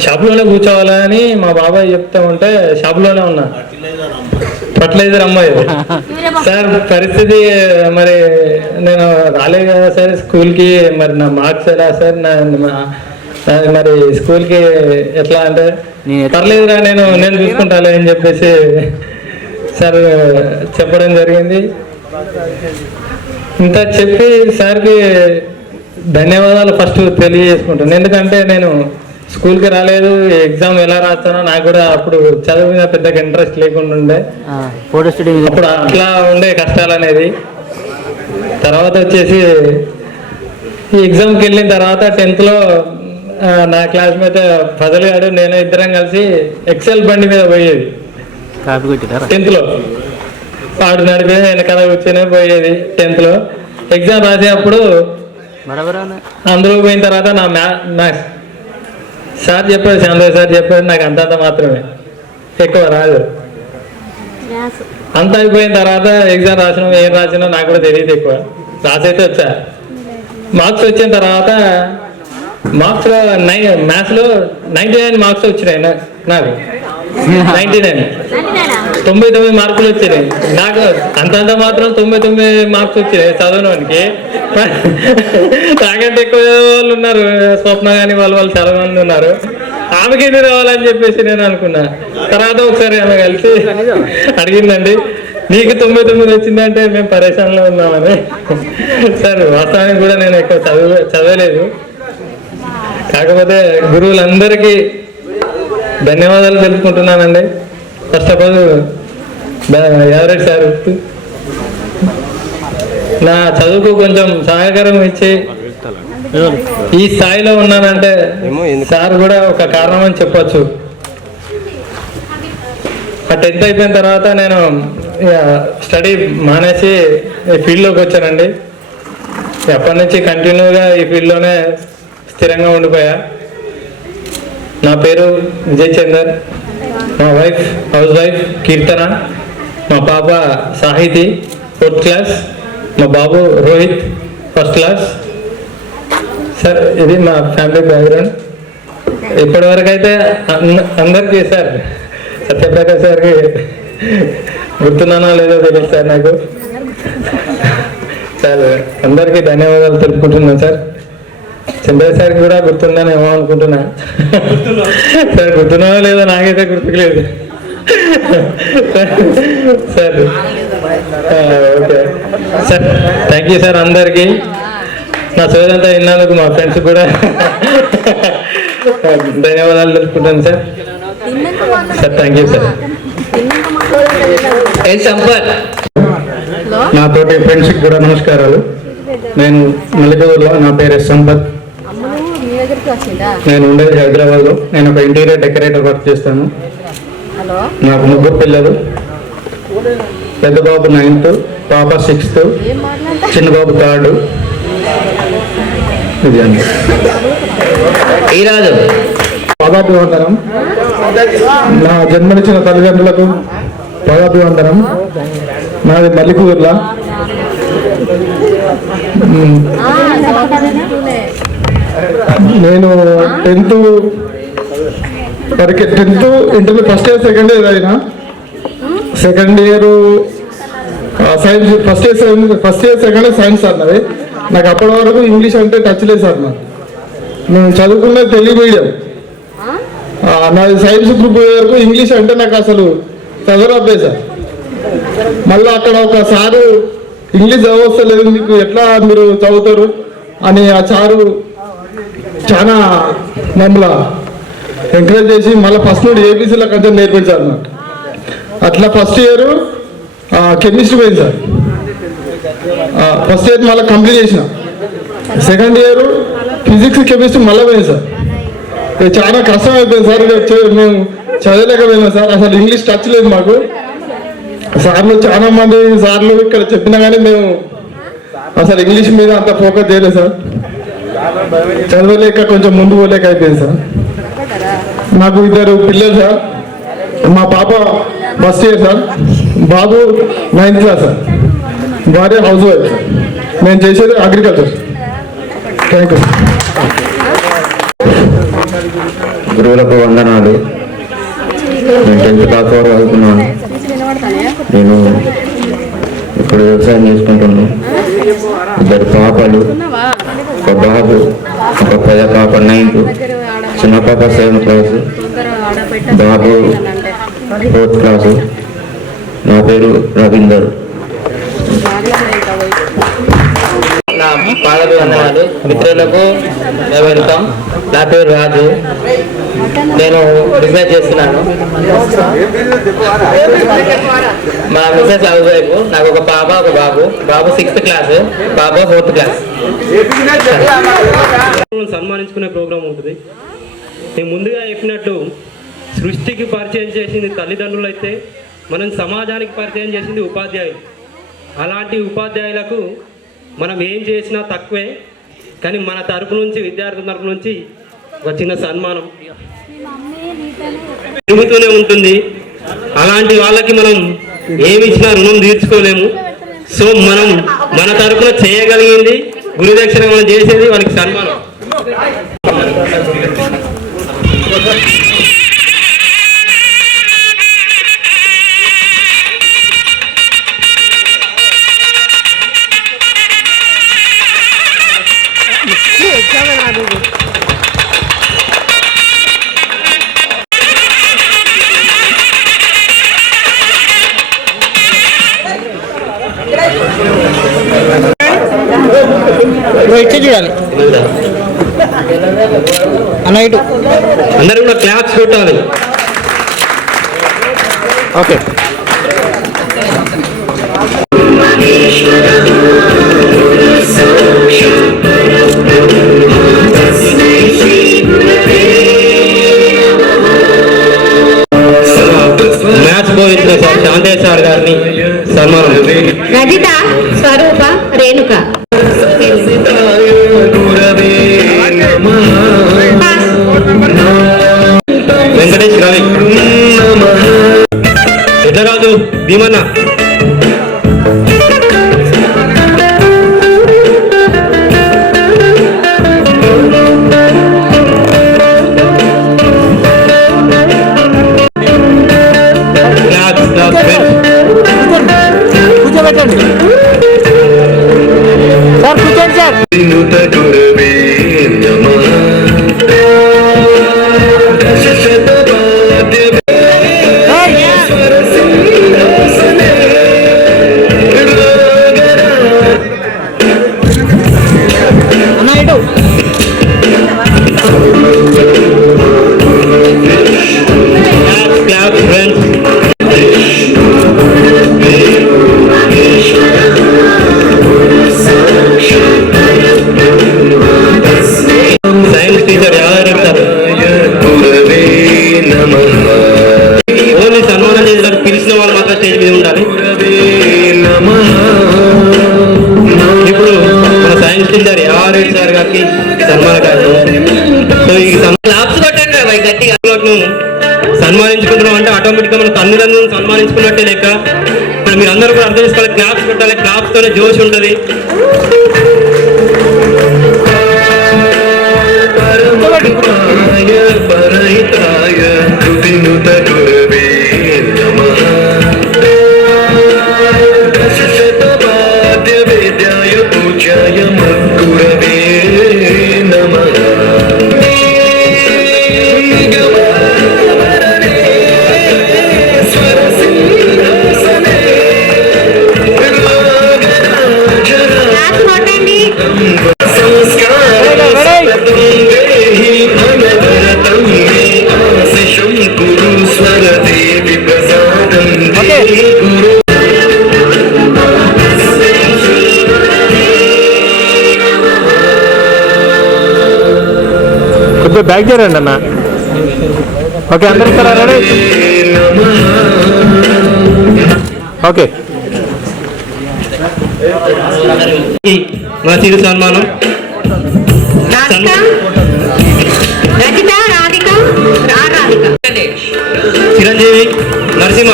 షాపులోనే కూర్చోవాలని మా బాబాయ్ చెప్తా ఉంటే షాపులోనే ఉన్నా. ఫర్టిలైజర్ అమ్మాయి సార్ పరిస్థితి మరి నేను రాలేదు కదా సార్ స్కూల్కి, మరి నా మార్క్స్ ఎలా సార్, మరి స్కూల్కి ఎట్లా అంటే పర్లేదురా నేను చూసుకుంటాలే అని చెప్పేసి సార్ చెప్పడం జరిగింది. ఇంత చెప్పి సార్కి ధన్యవాదాలు ఫస్ట్ తెలియజేసుకుంటాను. ఎందుకంటే నేను స్కూల్కి రాలేదు, ఎగ్జామ్ ఎలా రాస్తానో నాకు కూడా అప్పుడు చదువు మీద పెద్దగా ఇంట్రెస్ట్ లేకుండా ఉండే. అప్పుడు అట్లా ఉండే కష్టాలు అనేది. తర్వాత వచ్చేసి ఈ ఎగ్జామ్కి వెళ్ళిన తర్వాత 10th నా క్లాస్మేట్ ఫజల్ గారు నేను ఇద్దరం కలిసి ఎక్సెల్ బండి మీద పోయేది. 10th వాడు నడిపి వెనకాల కూర్చొని పోయేది. 10th ఎగ్జామ్ రాసేటప్పుడు అందులో పోయిన తర్వాత నా మ్యాథ్స్ సార్ చెప్పాడు, చంద్ర సార్ చెప్పాడు, నాకు అంతంత మాత్రమే, ఎక్కువ రాదు. అంత అయిపోయిన తర్వాత ఎగ్జామ్ రాసినా ఏం రాసినా నాకు కూడా తెలియదు ఎక్కువ. రాసైతే వచ్చా. మార్క్స్ వచ్చిన తర్వాత మార్క్స్లో మ్యాథ్స్లో 99 మార్క్స్ వచ్చినాయి నాకు 99 99 మార్కులు వచ్చినాయి నాకు. అంతంత మాత్రం 99 మార్క్స్ వచ్చినాయి చదవడానికి. నాకంటే ఎక్కువ వాళ్ళు ఉన్నారు, స్వప్న కానీ వాళ్ళు చాలా మంది ఉన్నారు. ఆమెకి ఎన్ని రావాలని చెప్పేసి నేను అనుకున్నా. తర్వాత ఒకసారి ఆమె కలిసి అడిగిందండి, నీకు 99 వచ్చిందంటే మేము పరేషాన్లో ఉన్నామని. సార్ వాస్తవానికి కూడా నేను ఎక్కువ చదవలేదు. కాకపోతే గురువులందరికీ ధన్యవాదాలు తెలుపుకుంటున్నానండి. First of all average sir నా చదువుకు కొంచెం సహాయకరం ఇచ్చి ఈ స్థాయిలో ఉన్నానంటే సార్ కూడా ఒక కారణం అని చెప్పొచ్చు. 10th అయిపోయిన తర్వాత నేను స్టడీ మానేసి ఈ ఫీల్డ్లోకి వచ్చానండి. ఎప్పటి నుంచి కంటిన్యూగా ఈ ఫీల్డ్లోనే స్థిరంగా ఉండిపోయా. నా పేరు విజయ్ చందర్, మా హౌస్ వైఫ్ కీర్తన, మా పాప సాహితి 4th క్లాస్, మా బాబు రోహిత్ 1st క్లాస్. సార్ ఇది మా ఫ్యామిలీ బ్యాక్గ్రౌండ్. ఇప్పటివరకు అయితే అందరికీ సార్ సత్యప్రకాష్ సార్కి గుర్తున్నానో లేదో తెలియదు సార్ నాకు. సార్ అందరికీ ధన్యవాదాలు తెలుపుకుంటున్నాను. సార్ చంద్ర సార్కి కూడా గుర్తుందనేమో అనుకుంటున్నా. సార్ గుర్తున్నానో లేదో నాకైతే గుర్తుకులేదు sir. Okay sir, thank you sir అందరికీ. నా సోదంతా విన్నందుకు మా ఫ్రెండ్స్ కూడా ధన్యవాదాలు తెలుపుకుంటాను sir. Sir thank you sir. నాతోటి ఫ్రెండ్స్కి కూడా నమస్కారాలు. నేను మల్లికూరులో, నా పేరు ఎస్ సంపత్. నేను ఉండేది హైదరాబాద్లో. నేను ఒక ఇంటీరియర్ డెకరేటర్ వర్క్ చేస్తాను. నాకు 3 పిల్లలు. పెద్ద బాబు 9th, పాప 6th, చిన్న బాబు 3rd. ఇది అండి. ఈరోజు పాదాభివందనం. నా జన్మనిచ్చిన తల్లిదండ్రులకు పాదాభివందనం. నాది మల్లికూరులా. నేను 10th inter first year second year అయినా. Second year science, first year second year science అన్నది. నాకు అప్పటి వరకు ఇంగ్లీష్ అంటే టచ్ లేదు సార్. నేను చదువుకున్నది తెలుగు మీడియం. నాది సైన్స్ గ్రూప్ వరకు ఇంగ్లీష్ అంటే నాకు అసలు చదవరాబే సార్. మళ్ళీ అక్కడ ఒక సారు ఇంగ్లీష్ చదవస్తలేదు, మీకు ఎట్లా మీరు చదువుతారు అని ఆ సారు చాలా మమ్మల్ని ఎంకరేజ్ చేసి మళ్ళీ ఫస్ట్ నుండి ఏబీసీలో కొంచెం నేర్పించారు అన్నమాట. అట్లా ఫస్ట్ ఇయర్ కెమిస్ట్రీ పోయింది సార్. ఫస్ట్ ఇయర్ మళ్ళీ కంప్లీట్ చేసిన. సెకండ్ ఇయర్ ఫిజిక్స్ కెమిస్ట్రీ మళ్ళీ పోయింది సార్. చాలా కష్టం అయిపోయింది సార్. మేము చదవలేకపోయినా సార్. అసలు ఇంగ్లీష్ టచ్ లేదు మాకు. సార్లు చాలా మంది సార్లు ఇక్కడ చెప్పినా కానీ మేము అసలు ఇంగ్లీష్ మీద అంత ఫోకస్ చేయలేదు సార్. చదవలేక కొంచెం ముందు పోలేక అయిపోయింది సార్. నాకు 2 పిల్లలు సార్. మా పాప ఫస్ట్ ఇయర్ సార్, బాబు 9th క్లాస్ సార్, భార్య హౌస్ వైఫ్ సార్. నేను చేసేది అగ్రికల్చర్. Thank you. గురువులకు వందనాలు. నేను 10th క్లాస్ వరకు చదువుకున్నాను. నేను ఇప్పుడు వ్యవసాయం చేసుకుంటున్నాను. 2 పాపలు, ఒక బాబు, ఒక పెద్ద పాప 9th, చిన్న పాప 7th క్లాసు, బాబు 4th క్లాసు. నా పేరు రవీందర్. నా పాదాభివందనాలు. మిత్రులకు వెల్కమ్. నా పేరు రాజు. నేను బిజినెస్ చేస్తున్నాను. మా మిసెస్ హౌస్ వైఫ్. నాకు ఒక పాప, ఒక బాబు. బాబు 6th క్లాస్, పాప 4th క్లాస్. సన్మానించుకునే ప్రోగ్రాం ఉంటుంది. నేను ముందుగా చెప్పినట్లు సృష్టికి పరిచయం చేసింది తల్లిదండ్రులు అయితే మనం సమాజానికి పరిచయం చేసింది ఉపాధ్యాయులు. అలాంటి ఉపాధ్యాయులకు మనం ఏం చేసినా తక్కువే. కానీ మన తరపు నుంచి, విద్యార్థుల తరపు నుంచి ఒక చిన్న సన్మానం జరుగుతూనే ఉంటుంది. అలాంటి వాళ్ళకి మనం ఏమి ఇచ్చినా రుణం తీర్చుకోలేము. సో మనం మన తరపున చేయగలిగింది గురుదక్షిణ మనం చేసేది వాళ్ళకి సన్మానం. చూడాలి అన్నట్టు అందరూ కూడా క్లాప్స్ కొట్టాలి. ఓకే. మ్యాథ్స్ బోధించిన సార్ శాంతయ్య సార్ గారిని సన్మానం. రజిత, స్వరూప, రేణుక. వెంకటేష్ రవి, పెద్దరాజు భీమన్న, కూర్చోబెట్టండి సార్, కూర్చోండి సార్. అన్నట్టు claps friends. Science teacher Yadav sir only సన్మానం చేసేటప్పుడు పిలిచిన వాళ్ళు మాత్రం స్టేజ్ మీద ఉండాలి. ఇప్పుడు మన సైన్స్ టీచర్ యాదవ్ సార్ గారికి సన్మాన కార్యక్రమం. సో ఈ క్లాప్స్ కొట్టండి గట్టిగా. సన్మానించుకుంటున్నాం అంటే ఆటోమేటిక్గా మన తల్లిదండ్రులను సన్మానించుకున్నట్టే లెక్క. ఇప్పుడు మీరు అందరూ కూడా అర్థం చేసుకోవాలి, క్లాప్స్ కొట్టాలి. క్లాప్స్ తోనే జోష్ ఉంటుంది. కొద్దిగా బ్యాక్ చేయండి అన్న. ఓకే, అందరు ఇక్కడ రెడీ. ఓకే, మన చిరు సన్మానం. రజిత, రాధిక, రాధిక, చిరంజీవి, నరసింహ,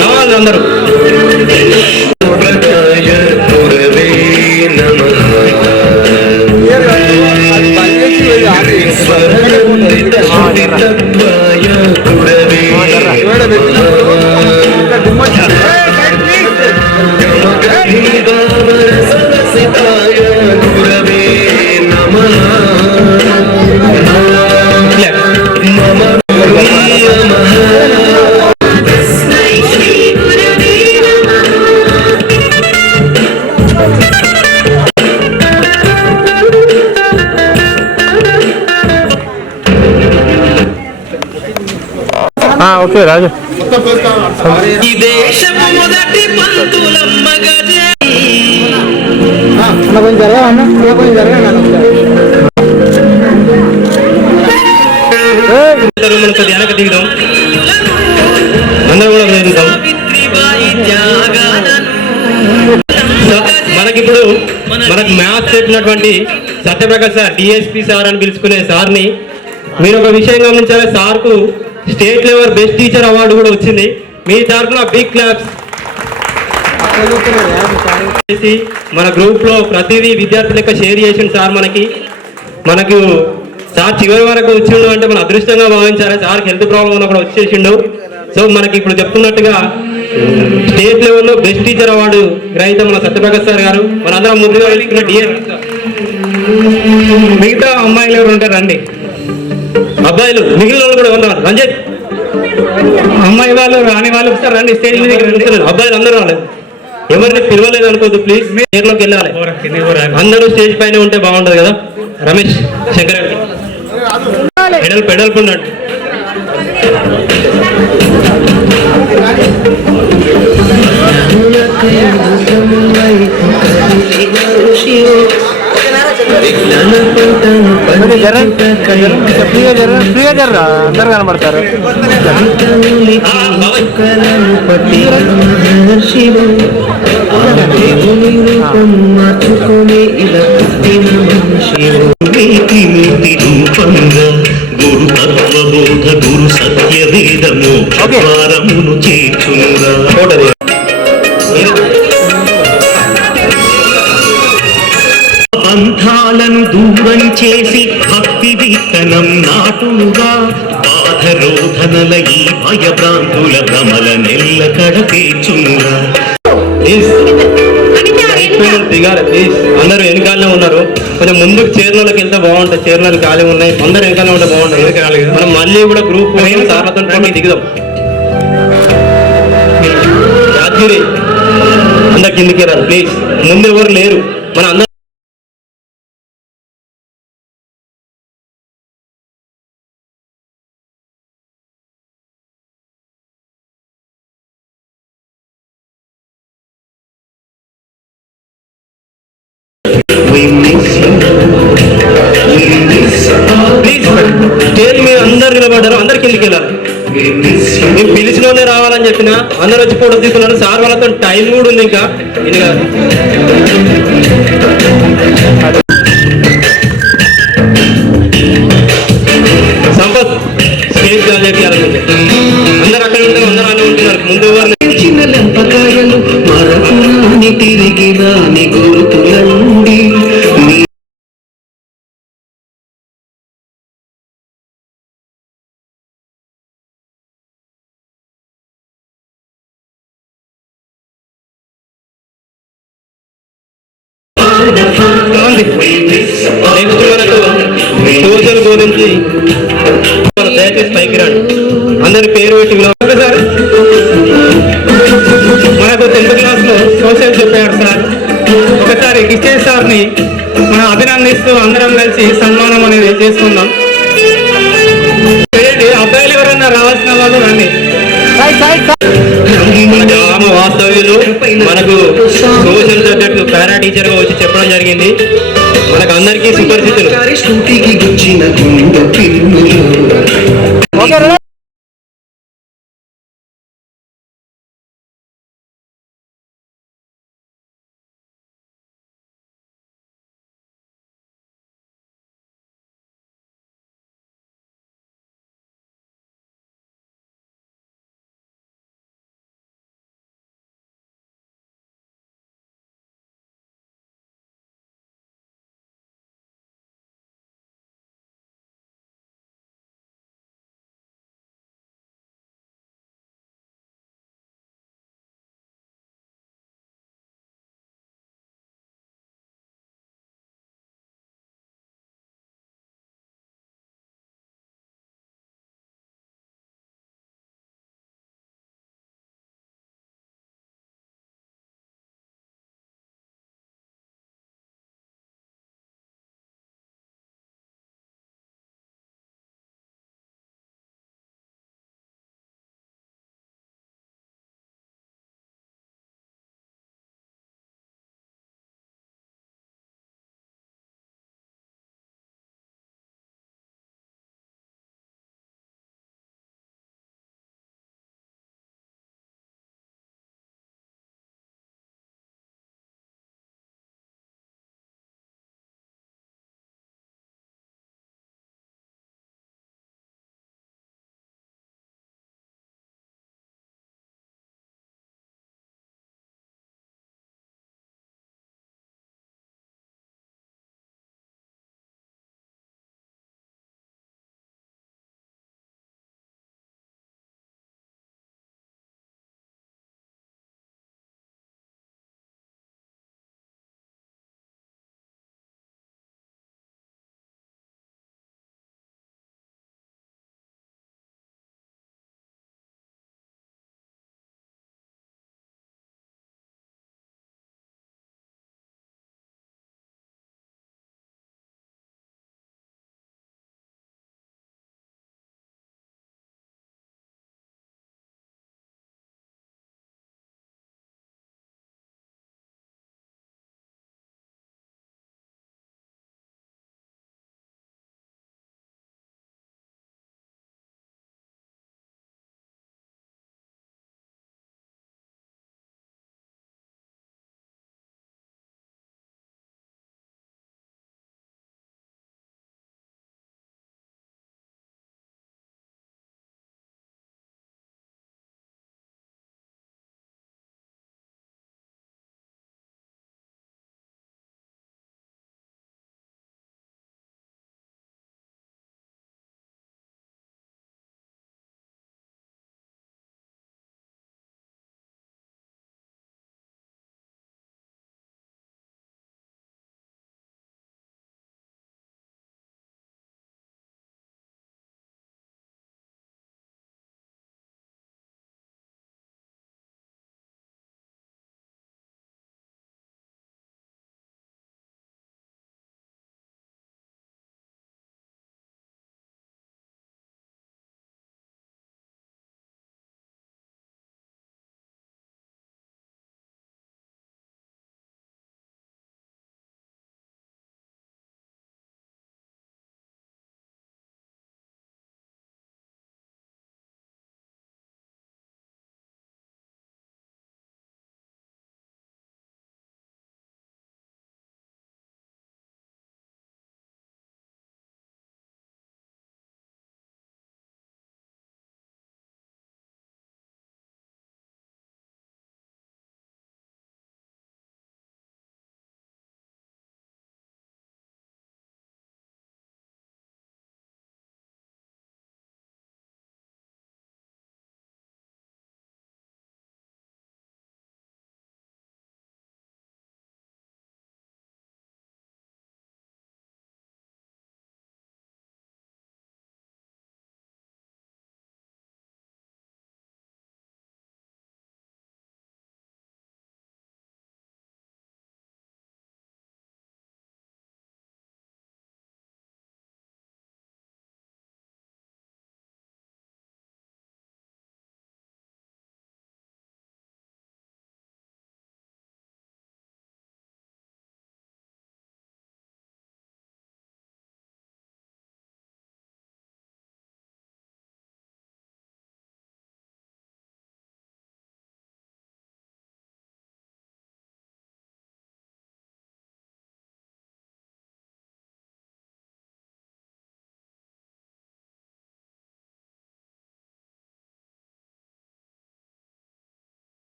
రావాలి అందరూ. ఓకే రాజు. కొంచెం జరగాలన్నా, కొంచెం జరగాలి. మనకు వెనక దిగుదాం, అందరూ కూడా దిగుతాం. మనకిప్పుడు మనకు మ్యాథ్స్ చెప్పినటువంటి సత్యప్రకాష్ సార్, డిఎస్పి సార్ అని పిలుచుకునే సార్ని మీరు ఒక విషయం గమనించాలి. సార్కు state level best teacher award కూడా వచ్చింది. మీ తరఫున బిగ్ క్లాప్స్. మన గ్రూప్ లో ప్రతిదీ విద్యార్థుల యొక్క షేర్ చేసిన సార్ మనకు సార్ చివరి వరకు వచ్చిండు అంటే మన అదృష్టంగా భావించాలి. సార్కి హెల్త్ ప్రాబ్లం ఉన్నా కూడా వచ్చేసిండు. సో మనకి ఇప్పుడు చెప్తున్నట్టుగా స్టేట్ లెవెల్లో బెస్ట్ టీచర్ అవార్డు గ్రహీత మన సత్యప్రకాష్ సార్ గారు. మనందరం ముందుగా వెళ్తున్న డిఎస్. మిగతా అమ్మాయిలు ఎవరు ఉంటారండి? అబ్బాయిలు మిగిలిన వాళ్ళు కూడా ఉన్నారు. రంజిత్, అమ్మాయి వాళ్ళు రాని వాళ్ళు వస్తారు రండి, స్టేజ్ మీద రండి. అబ్బాయిలు అందరూ రాలేదు. ఎవరిని పిలవలేదు అనుకోద్దు ప్లీజ్, చైర్లోకి వెళ్ళాలి. అందరూ స్టేజ్ పైన ఉంటే బాగుంటది కదా. రమేష్ శంకర్ పెడల్ పున్నట్టు అందరు కనబడతారు. గురు తత్వబోధ గురు సత్య వేదము ద్వారమును చేర్చునురా. బంధాలను దూరం చేసి భక్తి విత్తనం నాటునుగా. బాధరోధనల ఈ భయభ్రాంతుల భ్రమల నెల్ల కడతేర్చునురా. దిగాలి ప్లీజ్. అందరూ వెనకాలనే ఉన్నారు, కొంచెం ముందుకు చైర్లోకి వెళ్తే బాగుంటుంది. చైర్లు ఖాళీ ఉన్నాయి, అందరూ వెనకాలనే ఉంటే బాగుంటుంది. మనం మళ్ళీ కూడా గ్రూప్ సార్లతో దిగుదాం. యాదగిరి అందరు కిందికి రాదు ప్లీజ్, ముందు ఎవరు లేరు. మన అందరూ స్టేజ్ మీద అందరు నిలబడ్డారు, అందరు కిందికి వెళ్ళారు. నేను పిలిచిన వాళ్ళే రావాలని చెప్పిన అందరు వచ్చి ఫోటో తీసుకున్నారు. సార్ వాళ్ళతో టైం కూడా ఉంది ఇంకా. ఇది కాదు సంపత్ స్టేజ్ కాల్ చేయాలి. అందరు అక్కడ ఉంటారు, అందరూ అలా ఉంటున్నారు. ముందు తిరిగిన నెక్స్ట్ మనకు సోషల్ గురించి దయచేసి పైకి రండి. అందరి పేరు పెట్టి సార్. మనకు 10th క్లాస్లో సోషల్ చెప్పారు సార్. ఒకసారి కిషేష్ సార్ని మనం అభినందిస్తూ అందరం కలిసి సన్మానం అనేది చేసుకుందాం. అబ్బాయిలు ఎవరైనా రావాల్సిన వాళ్ళు రండి. మన గ్రామ వాస్తవ్యులు మనకు సోషల్ సబ్జెక్ట్ పారా టీచర్ గా వచ్చి చెప్పడం జరిగింది. మనకు అందరికీ సుపరిచితులు.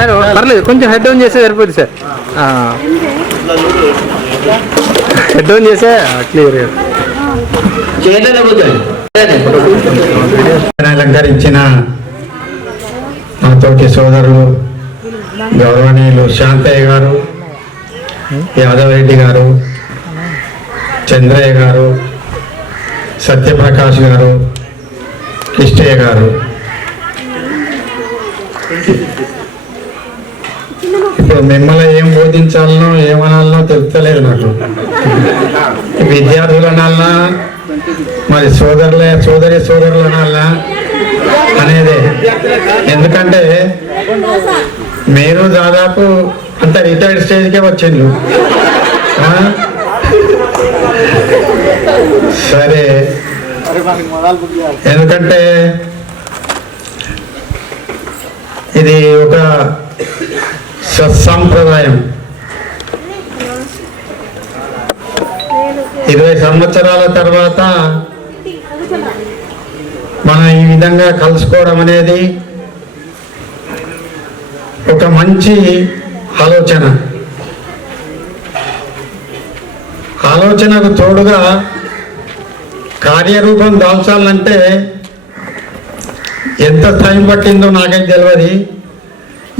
సార్ పర్లేదు, కొంచెం హెడ్ డౌన్ చేస్తే సరిపోతుంది సార్. హెడ్ డౌన్ చేస్తే క్లియర్. అలంకరించిన నాతోటి సోదరులు గౌరవనీయులు శాంతయ్య గారు, యాదవ్ రెడ్డి గారు, చంద్రయ్య గారు, సత్యప్రకాష్ గారు, కిష్టయ్య గారు, ఇప్పుడు మిమ్మల్ని ఏం బోధించాలనో ఏమనాలనో తెలుస్తలేదు నాకు. విద్యార్థులు అనాలనా, మరి సోదరులు అనాలనా అనేదే. ఎందుకంటే మీరు దాదాపు అంత రిటైర్డ్ స్టేజ్కే వచ్చిండ్రు. సరే, ఎందుకంటే ఇది ఒక సత్సాంప్రదాయం. 20 సంవత్సరాల తర్వాత మనం ఈ విధంగా కలుసుకోవడం అనేది ఒక మంచి ఆలోచనకు తోడుగా కార్యరూపం దాల్చాలంటే ఎంత టైం పట్టిందో నాకైతే తెలియదు.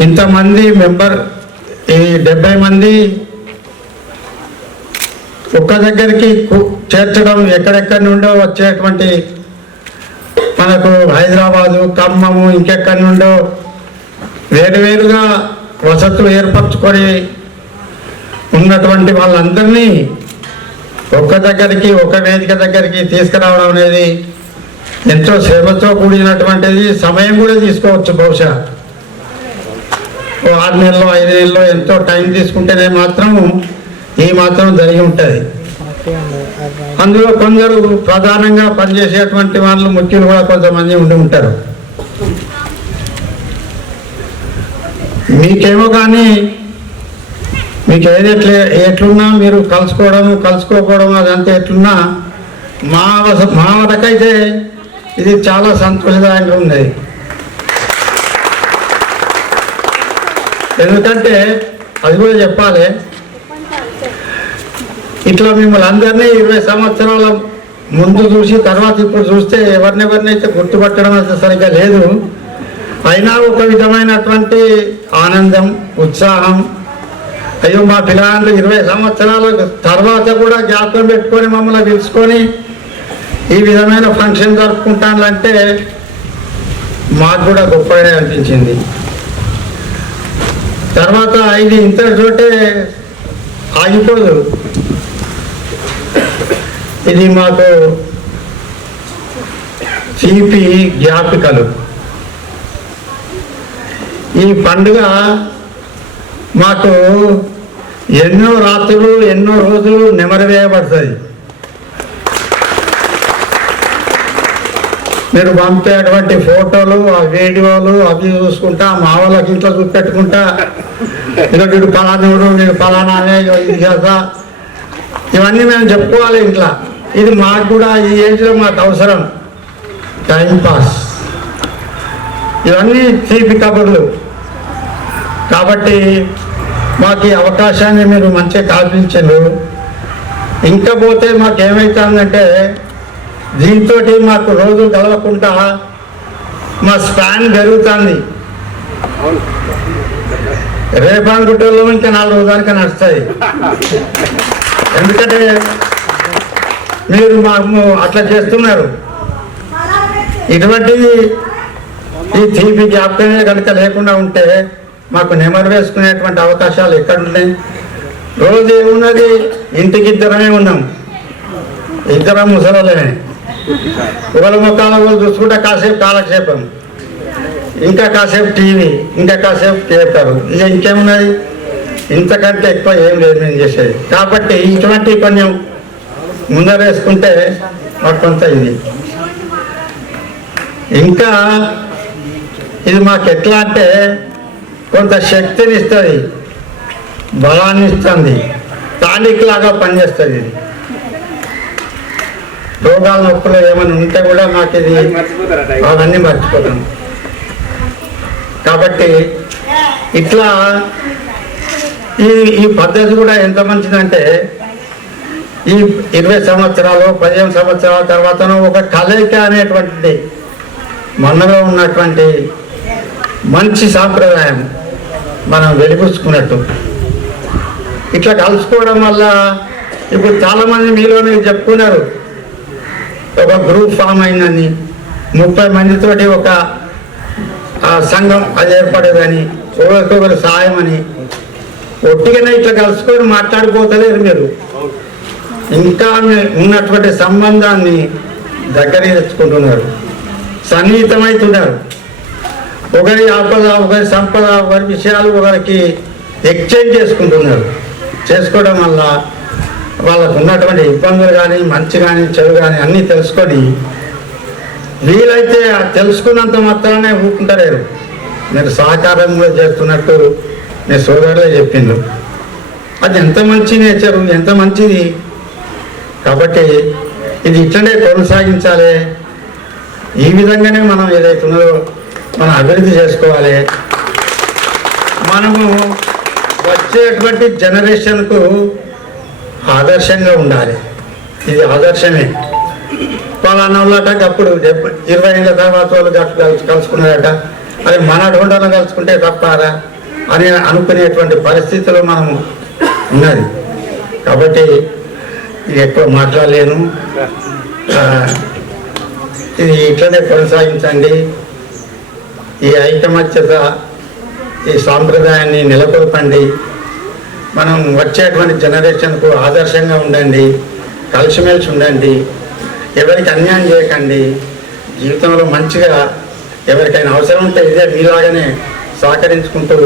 ఇంతమంది మెంబర్, ఈ 70 మంది ఒక్క దగ్గరికి చేర్చడం, ఎక్కడెక్కడి నుండో వచ్చేటువంటి మనకు హైదరాబాదు, ఖమ్మము, ఇంకెక్కడి నుండో వేరువేరుగా వసతులు ఏర్పరచుకొని ఉన్నటువంటి వాళ్ళందరినీ ఒక్క దగ్గరికి, ఒక వేదిక దగ్గరికి తీసుకురావడం అనేది ఎంతో శ్రమతో కూడినటువంటిది. సమయం కూడా తీసుకోవచ్చు. బహుశా 6 నెలలో 5 నెలలో ఎంతో టైం తీసుకుంటేనే మాత్రం ఈ మాత్రం జరిగి ఉంటుంది. అందులో కొందరు ప్రధానంగా పనిచేసేటువంటి వాళ్ళు, ముఖ్యులు కూడా కొంతమంది ఉండి ఉంటారు. మీకేమో కానీ మీకు ఏది ఎట్లున్నా మీరు కలుసుకోకపోవడం అదంతా ఎట్లున్నా మా వరకైతే ఇది చాలా సంతోషదాయంగా ఉంది. ఎందుకంటే అది కూడా చెప్పాలి, ఇట్లా మిమ్మల్ని అందరినీ 20 సంవత్సరాల ముందు చూసి తర్వాత ఇప్పుడు చూస్తే ఎవరినైతే గుర్తుపట్టడం అయితే సరిగ్గా లేదు. అయినా ఒక విధమైనటువంటి ఆనందం, ఉత్సాహం. అయ్యో, మా పిల్లలు 20 సంవత్సరాల తర్వాత కూడా జ్ఞాపకం పెట్టుకొని మమ్మల్ని పిలుచుకొని ఈ విధమైన ఫంక్షన్ జరుపుకుంటానంటే మాకు కూడా గొప్పగానే అనిపించింది. తర్వాత ఇది ఇంతటితోటే ఆగిపోదు. ఇది మాకు తీపి జ్ఞాపికలు. ఈ పండుగ మాకు ఎన్నో రాత్రులు, ఎన్నో రోజులు నెమరవేయబడుతుంది. మీరు పంపేటువంటి ఫోటోలు, ఆ వీడియోలు అవి చూసుకుంటా, మా వాళ్ళకి ఇంట్లో చూపెట్టుకుంటా, ఇలా వీడు ఫలానుడు, వీడు ఫలానానే, ఇది చేస్తా, ఇవన్నీ మేము చెప్పుకోవాలి ఇంట్లో. ఇది మాకు కూడా ఈ ఏజ్లో మాకు అవసరం. టైంపాస్, ఇవన్నీ తీపి కబుర్లు. కాబట్టి మాకు ఈ అవకాశాన్ని మీరు మంచిగా కల్పించారు. ఇంకా పోతే మాకేమవుతుందంటే దీంతో మాకు రోజు గడవకుండా మా స్పాన్ పెరుగుతుంది. రేపాంగుట్టలో ఇంకా 4 రోజులకి నడుస్తుంది. ఎందుకంటే మీరు మాకు అట్లా చేస్తున్నారు. ఇటువంటి ఈ తీపి జ్ఞాపకమే కనుక లేకుండా ఉంటే మాకు నెమరు వేసుకునేటువంటి అవకాశాలు ఎక్కడున్నాయి? రోజు ఏమున్నది, ఇంటికి ఇద్దరమే ఉన్నాం, ఇద్దరం ముసలమే. ఒకళ్ళ ముఖాల వాళ్ళు చూసుకుంటే కాసేపు కాలక్షేపం, ఇంకా కాసేపు టీవీ, ఇంకా కాసేపు పేపరు, ఇక ఇంకేమున్నది? ఇంతకంటే ఎక్కువ ఏం లేదు నేను చేసేది. కాబట్టి ఇటువంటి కొంచెం ముందరేసుకుంటే మాకు కొంత ఇది ఇంకా ఇది మాకు ఎట్లా అంటే కొంత శక్తిని ఇస్తుంది, బలాన్ని ఇస్తుంది, టానిక్ లాగా పనిచేస్తుంది. ఇది రోగాల నొప్పులు ఏమైనా ఉంటే కూడా మాకు ఇది అవన్నీ మర్చిపోతాం. కాబట్టి ఇట్లా ఈ పద్ధతి కూడా ఎంత మంచిదంటే ఈ 20 సంవత్సరాలు 15 సంవత్సరాల తర్వాత ఒక కలయిక అనేటువంటిది మనలో ఉన్నటువంటి మంచి సాంప్రదాయం మనం వెలిపుచ్చుకున్నట్టు ఇట్లా కలుసుకోవడం వల్ల ఇప్పుడు చాలామంది మీలోనే చెప్పుకున్నారు, ఒక గ్రూప్ ఫామ్ అయిందని, 30 మందితోటి ఒక సంఘం అది ఏర్పడేదని, ఒకరికొకరు సాయం అని ఒట్టిగానే ఇట్లా కలుసుకొని మాట్లాడిపోతలేరు. మీరు ఇంకా ఉన్నటువంటి సంబంధాన్ని దగ్గర తెచ్చుకుంటున్నారు, సన్నిహితమవుతున్నారు. ఒకరి ఆపద, ఒకరి సంపద, ఒకరి విషయాలు ఒకరికి ఎక్స్చేంజ్ చేసుకుంటున్నారు. చేసుకోవడం వల్ల వాళ్ళకు ఉన్నటువంటి ఇబ్బందులు కానీ, మంచి కానీ, చెడు కానీ అన్నీ తెలుసుకొని వీలైతే తెలుసుకున్నంత మాత్రానే ఊరుకుంటలేరు. మీరు సహకారంలో చేస్తున్నట్టు మీ సోదరులే చెప్పిండ్రు. అది ఎంత మంచి నేచరు, ఎంత మంచిది. కాబట్టి ఇది ఇట్లనే కొనసాగించాలి. ఈ విధంగానే మనం ఏదైతే ఉన్నదో మనం అభివృద్ధి చేసుకోవాలి. మనము వచ్చేటువంటి జనరేషన్కు ఆదర్శంగా ఉండాలి. ఇది ఆదర్శమే. పలానా వాళ్ళట అప్పుడు 20 ఏళ్ళ తర్వాత వాళ్ళు కలుసుకున్నారట, అది మన డోండలో కలుసుకుంటే తప్పారా అని అనుకునేటువంటి పరిస్థితులు మనం ఉన్నది. కాబట్టి ఇది ఎక్కువ మాట్లాడలేను. ఇది ఇట్లనే కొనసాగించండి. ఈ ఐకమత్యత, ఈ సాంప్రదాయాన్ని నెలకొల్పండి. మనం వచ్చేటువంటి జనరేషన్కు ఆదర్శంగా ఉండండి, కలిసిమెలిసి ఉండండి, ఎవరికి అన్యాయం చేయకండి. జీవితంలో మంచిగా ఎవరికైనా అవసరం ఉంటే ఇదే మీలాగానే సహకరించుకుంటూ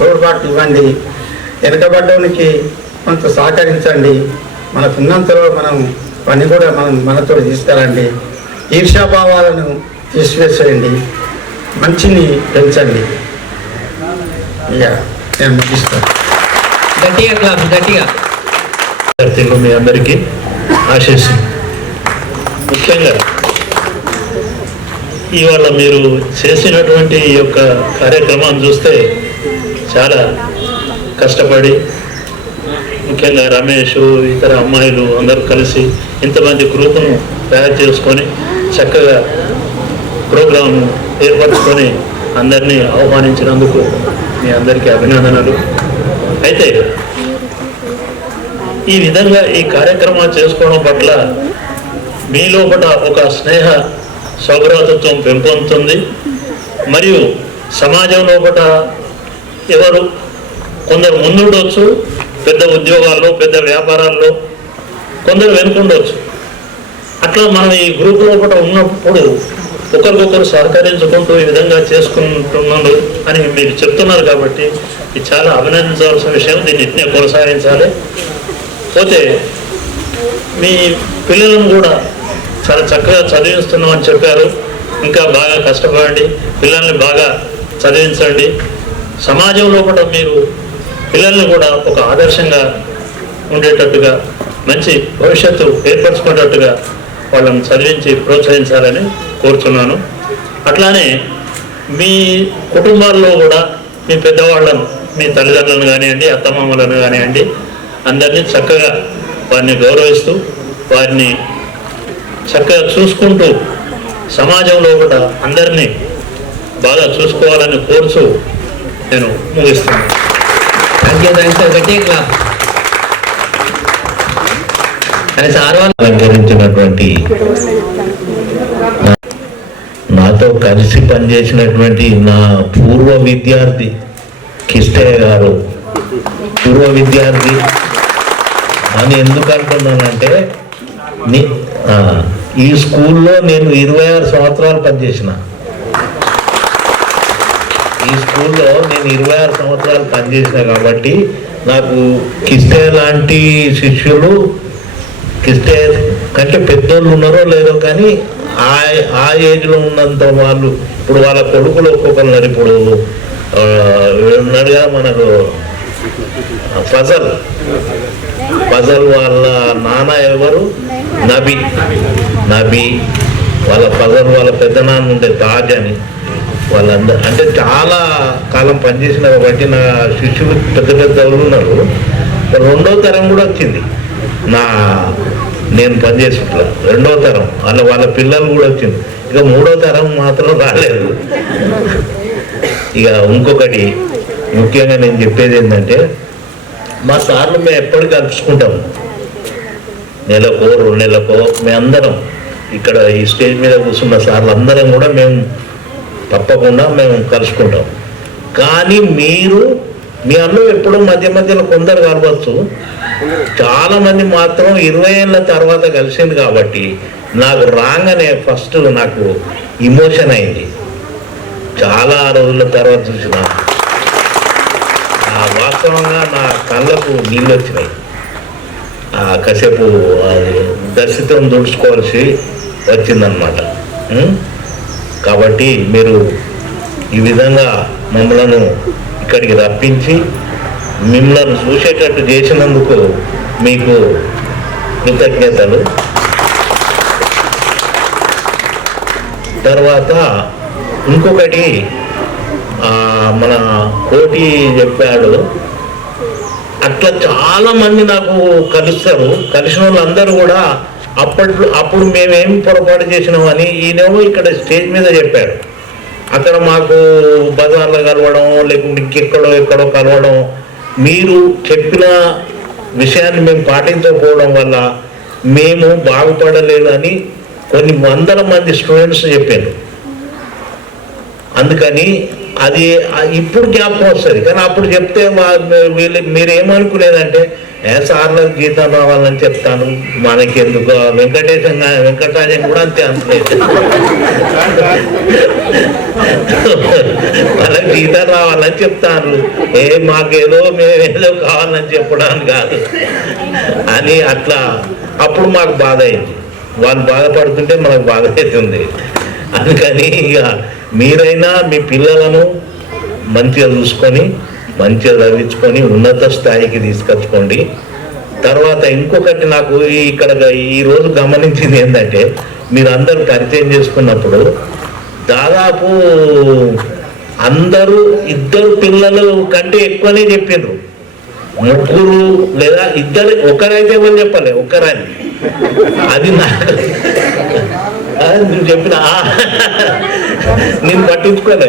తోడ్పాటు ఇవ్వండి. వెనుకబడ్డోనికి కొంత సహకరించండి. మనకున్నంతలో మనం పని కూడా మనతో తీసుకురండి. ఈర్ష్యాభావాలను తీసివేసేయండి, మంచిని పెంచండి. ఇక నేను ముగిస్తాను. గట్టిగా క్లాస్, గట్టిగా. విద్యార్థులు మీ అందరికీ ఆశీస్సు. ముఖ్యంగా ఇవాళ మీరు చేసినటువంటి ఈ యొక్క కార్యక్రమాన్ని చూస్తే చాలా కష్టపడి, ముఖ్యంగా రమేష్, ఇతర అమ్మాయిలు అందరూ కలిసి ఇంతమంది గ్రూపును తయారు చేసుకొని చక్కగా ప్రోగ్రాము ఏర్పరచుకొని అందరినీ ఆహ్వానించినందుకు మీ అందరికీ అభినందనలు. అయితే ఈ విధంగా ఈ కార్యక్రమాలు చేసుకోవడం పట్ల మీ లోపల ఒక స్నేహ సౌభ్రాతత్వం పెంపొందుతుంది. మరియు సమాజం లోపల ఎవరు కొందరు ముందుండవచ్చు, పెద్ద ఉద్యోగాల్లో, పెద్ద వ్యాపారాల్లో, కొందరు వెనుకుండవచ్చు. అట్లా మనం ఈ గ్రూప్ లోపల ఉన్నప్పుడు ఒకరికొకరు సహకరించుకుంటూ ఈ విధంగా చేసుకుంటున్నాడు అని మీరు చెప్తున్నారు. కాబట్టి ఇది చాలా అభినందించవలసిన విషయం. దీన్ని ఇట్నే కొనసాగించాలి. పోతే మీ పిల్లలను కూడా చాలా చక్కగా చదివిస్తున్నామని చెప్పారు. ఇంకా బాగా కష్టపడండి, పిల్లల్ని బాగా చదివించండి. సమాజం లోపల మీరు పిల్లల్ని కూడా ఒక ఆదర్శంగా ఉండేటట్టుగా, మంచి భవిష్యత్తు ఏర్పరచుకునేటట్టుగా వాళ్ళని చదివించి ప్రోత్సహించాలని కోరుతున్నాను. అట్లానే మీ కుటుంబాల్లో కూడా మీ పెద్దవాళ్ళను, మీ తల్లిదండ్రులను కానివ్వండి, అత్తమామలను కానివ్వండి, అందరినీ చక్కగా వారిని గౌరవిస్తూ, వారిని చక్కగా చూసుకుంటూ సమాజంలో కూడా అందరినీ బాగా చూసుకోవాలని కోరుతూ నేను ముగిస్తున్నాను. అలంకరించినటువంటి నాతో కలిసి పనిచేసినటువంటి నా పూర్వ విద్యార్థి కిష్టయ్య గారు, పూర్వ విద్యార్థి అని ఎందుకు అంటున్నానంటే, ఈ స్కూల్లో నేను 26 సంవత్సరాలు పనిచేసిన. ఈ స్కూల్లో నేను 26 సంవత్సరాలు పనిచేసిన కాబట్టి నాకు కిష్టయ్య లాంటి శిష్యులు, కిష్టయ్య కంటే పెద్దోళ్ళు ఉన్నారో లేదో కానీ ఆ ఏజ్లో ఉన్నంత వాళ్ళు, ఇప్పుడు వాళ్ళ కొడుకులు ఒక్కొక్కరు ఉన్నారు. ఇప్పుడు ఉన్నాడుగా మనకు ఫజల్ వాళ్ళ నాన్న ఎవరు, నబీ వాళ్ళ ఫజల్ వాళ్ళ పెద్ద నాన్న ఉండే తాజ్ అని, వాళ్ళందరూ అంటే చాలా కాలం పనిచేసిన కాబట్టి నా శిష్యులు పెద్ద పెద్ద వాళ్ళు ఉన్నారు. రెండో తరం కూడా వచ్చింది నేను పనిచేసిన రెండో తరం వాళ్ళ పిల్లలు కూడా వచ్చింది. ఇక మూడో తరం మాత్రం రాలేదు. ఇక ఇంకొకటి ముఖ్యంగా నేను చెప్పేది ఏంటంటే మా సార్లు మేము ఎప్పటికీ కలుసుకుంటాము. నెలకో 2 నెలలకో మేమందరం ఇక్కడ ఈ స్టేజ్ మీద కూర్చున్న సార్లు అందరం కూడా మేము తప్పకుండా మేము కలుసుకుంటాం. కానీ మీ అన్ను ఎప్పుడూ మధ్య మధ్యలో కొందరు కలవచ్చు, చాలా మంది మాత్రం 20 ఏళ్ళ తర్వాత కలిసింది కాబట్టి నాకు రాగానే ఫస్ట్ నాకు ఇమోషన్ అయింది. చాలా రోజుల తర్వాత చూసిన వాస్తవంగా నా కళ్ళకు నీళ్ళు వచ్చినాయి. కాసేపు దర్శితం దుడుచుకోవాల్సి వచ్చిందనమాట. కాబట్టి మీరు ఈ విధంగా మమ్మలను ఇక్కడికి రప్పించి మిమ్మల్ని చూసేటట్టు చేసినందుకు మీకు కృతజ్ఞతలు. తర్వాత ఇంకొకటి మన కోటి చెప్పాడు, అట్లా చాలా మంది నాకు కలుస్తారు. కలిసిన వాళ్ళందరూ కూడా అప్పుడు మేమేం పొరపాటు చేసినామని ఈయనేమో ఇక్కడ స్టేజ్ మీద చెప్పాడు. అక్కడ మాకు బజార్లో కలవడం లేకుంటే ఎక్కడో కలవడం, మీరు చెప్పిన విషయాన్ని మేము పాటించకపోవడం వల్ల మేము బాగుపడలేదు అని కొన్ని వందల మంది స్టూడెంట్స్ చెప్పారు. అందుకని అది ఇప్పుడు జ్ఞాపకం వస్తుంది. కానీ అప్పుడు చెప్తే మీరేమనుకునేదంటే సార్లకు జీతం రావాలని చెప్తాను, మనకి ఎందుకు వెంకటరాజన్ కూడా అంతే అనుకునేది. వాళ్ళకి జీతం రావాలని చెప్తాను, మాకేదో మేమేదో కావాలని చెప్పడానికి కాదు అని అట్లా అప్పుడు మాకు బాధ అయింది. వాళ్ళు బాధపడుతుంటే మనకు బాధ అవుతుంది. అందుకని ఇక మీరైనా మీ పిల్లలను మంచిగా చూసుకొని మంచిగా చదివించుకొని ఉన్నత స్థాయికి తీసుకొచ్చుకోండి. తర్వాత ఇంకొకటి నాకు ఇక్కడ ఈరోజు గమనించింది ఏంటంటే మీరందరూ పరిచయం చేసుకున్నప్పుడు దాదాపు అందరూ 2 పిల్లలు కంటే ఎక్కువనే చెప్పిండ్రు. 3 లేదా 2, ఒకరైతే ఎవరు చెప్పలే, ఒకరని. అది నాకు నువ్వు చెప్పిన నేను పట్టించుకోలే.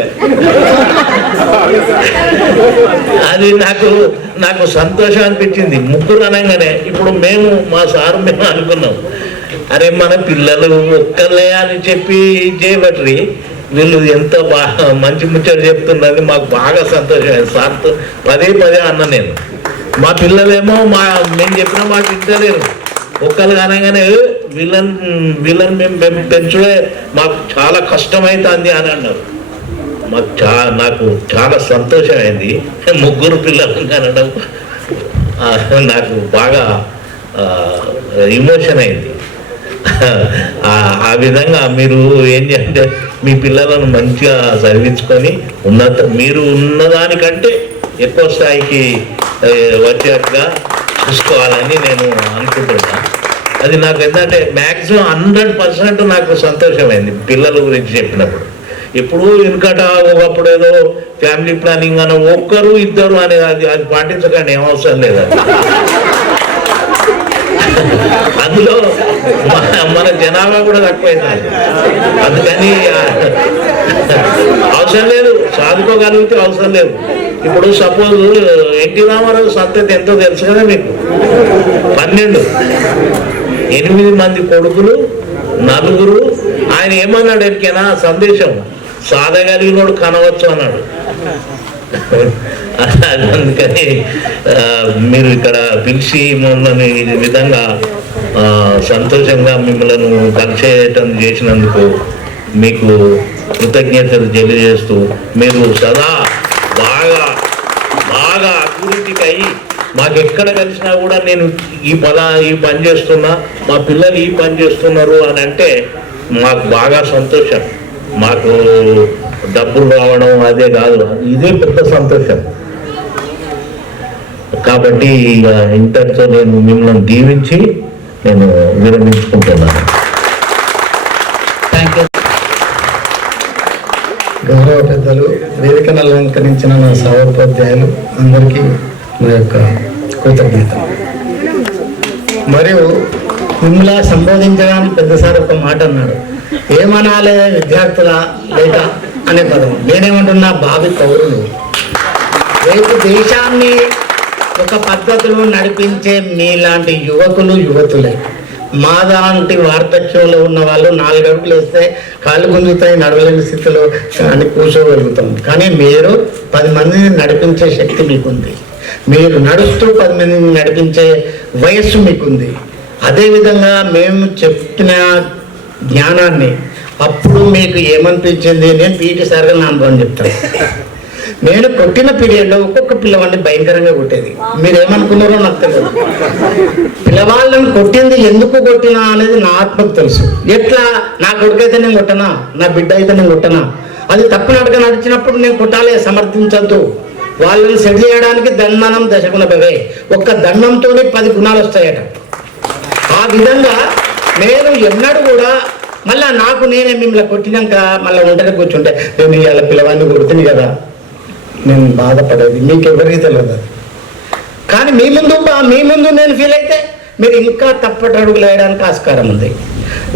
అది నాకు సంతోషం అనిపించింది. 3 అనగానే ఇప్పుడు మా సారు మేము అనుకున్నాం, అరే మన పిల్లలు ఒక్కలే అని చెప్పి చేయబట్టి వీళ్ళు ఎంత బాగా మంచి ముచ్చట చెప్తున్నది మాకు బాగా సంతోషం. సార్తో పదే అన్న నేను, మా పిల్లలేమో మేము చెప్పిన మాట వింటలేరు. ఒక్కరు అనగానే వీళ్ళని మేము పెంచుడే మాకు చాలా కష్టమవుతుంది అని అన్నారు. నాకు చాలా సంతోషమైంది. 3 పిల్లలు అనడం నాకు బాగా ఇమోషన్ అయింది. ఆ విధంగా మీరు ఏం చేయాలంటే మీ పిల్లలను మంచిగా చదివించుకొని మీరు ఉన్నదానికంటే ఎక్కువ స్థాయికి వచ్చేట్టుగా చూసుకోవాలని నేను అనుకుంటున్నా. అది నాకు ఏంటంటే మ్యాక్సిమం 100% నాకు సంతోషమైంది పిల్లల గురించి చెప్పినప్పుడు. ఇప్పుడు వెనుకట ఒకప్పుడు ఏదో ఫ్యామిలీ ప్లానింగ్ అని 1, 2 అనేది అది పాటించకండి, ఏం అవసరం లేదు. అందులో మన జనాభా కూడా తక్కువైంది. అందుకని అవసరం లేదు, చదువుకోగలిగితే అవసరం లేదు. ఇప్పుడు సపోజ్ ఎన్టీ రామారావు సంతతి ఎంతో తెలుసు కదా మీకు, 12, 8 మంది కొడుకులు, 4. ఆయన ఏమన్నాడు ఎరికేనా సందేశం, సాధగలిగినోడు కనవచ్చు అన్నాడు. అందుకని మీరు ఇక్కడ పిలిచి మమ్మల్ని ఈ విధంగా సంతోషంగా మిమ్మల్ని పరిచయం చేసినందుకు మీకు కృతజ్ఞతలు తెలియజేస్తూ, మీరు సదా బాగా అభివృద్ధికి అయ్యి మాకెక్కడ కలిసినా కూడా నేను ఈ పని చేస్తున్నా, మా పిల్లలు ఈ పని చేస్తున్నారు అని అంటే మాకు బాగా సంతోషం. మాకు డబ్బులు రావడం అదే కాదు, ఇదే పెద్ద సంతోషం. కాబట్టి ఇంతటితో నేను మిమ్మల్ని దీవించి నేను విరమించుకుంటున్నాను. గౌరవ పెద్దలు, వేదికను అలంకరించిన నా సహోపాధ్యాయులు అందరికీ నా యొక్క కృతజ్ఞతలు. మరియు మిమ్మల్ని సంబోధించడానికి పెద్దసారి ఒక మాట అన్నాడు, ఏమనాలే విద్యార్థుల లేక అనే పదం. నేనేమంటున్నా, భావి పౌరులు, రేపు దేశాన్ని ఒక పద్ధతిలో నడిపించే మీలాంటి యువకులు యువతులే. మాదాంటి వార్ధక్యంలో ఉన్న వాళ్ళు 4 అడుగులు వేస్తే కాళ్ళు గుంజుతాయి, నడవలేని స్థితిలో కానీ కూర్చోగలుగుతాం. కానీ మీరు 10 మందిని నడిపించే శక్తి మీకుంది. మీరు నడుస్తూ 10 మందిని నడిపించే వయస్సు మీకుంది. అదేవిధంగా మేము చెప్పిన జ్ఞానాన్ని అప్పుడు మీకు ఏమనిపించింది? నేను పీటీ సార్గా నా అనుభవం చెప్తాను. నేను కొట్టిన పీరియడ్లో ఒక్కొక్క పిల్లవాడిని భయంకరంగా కొట్టేది. మీరేమనుకున్నారో నాకు తెలియదు. పిల్లవాళ్ళని కొట్టింది ఎందుకు కొట్టినా అనేది నా ఆత్మకు తెలుసు. ఎట్లా, నా కొడుకైతే నేను కొట్టనా, నా బిడ్డ అయితే నేను కొట్టనా? అది తప్పు నడక నడిచినప్పుడు నేను కొట్టాలి, సమర్థించద్దు. వాళ్ళని సెట్ చేయడానికి దండనం దశగుణ భవే. ఒక్క దండంతోనే 10 గుణాలు వస్తాయట. ఆ విధంగా నేను ఎన్నడూ కూడా మళ్ళీ నాకు నేనే మిమ్మల్ని కొట్టినాక మళ్ళీ ఒంటరి కూర్చుంటే నేను ఇవాళ పిల్లవాడిని కొడుతుంది కదా నేను బాధపడేది, మీకు ఎవరికి తెలియదు. కానీ మీ ముందు నేను ఫీల్ అయితే మీరు ఇంకా తప్పటడుగులు వేయడానికి ఆస్కారం ఉంది.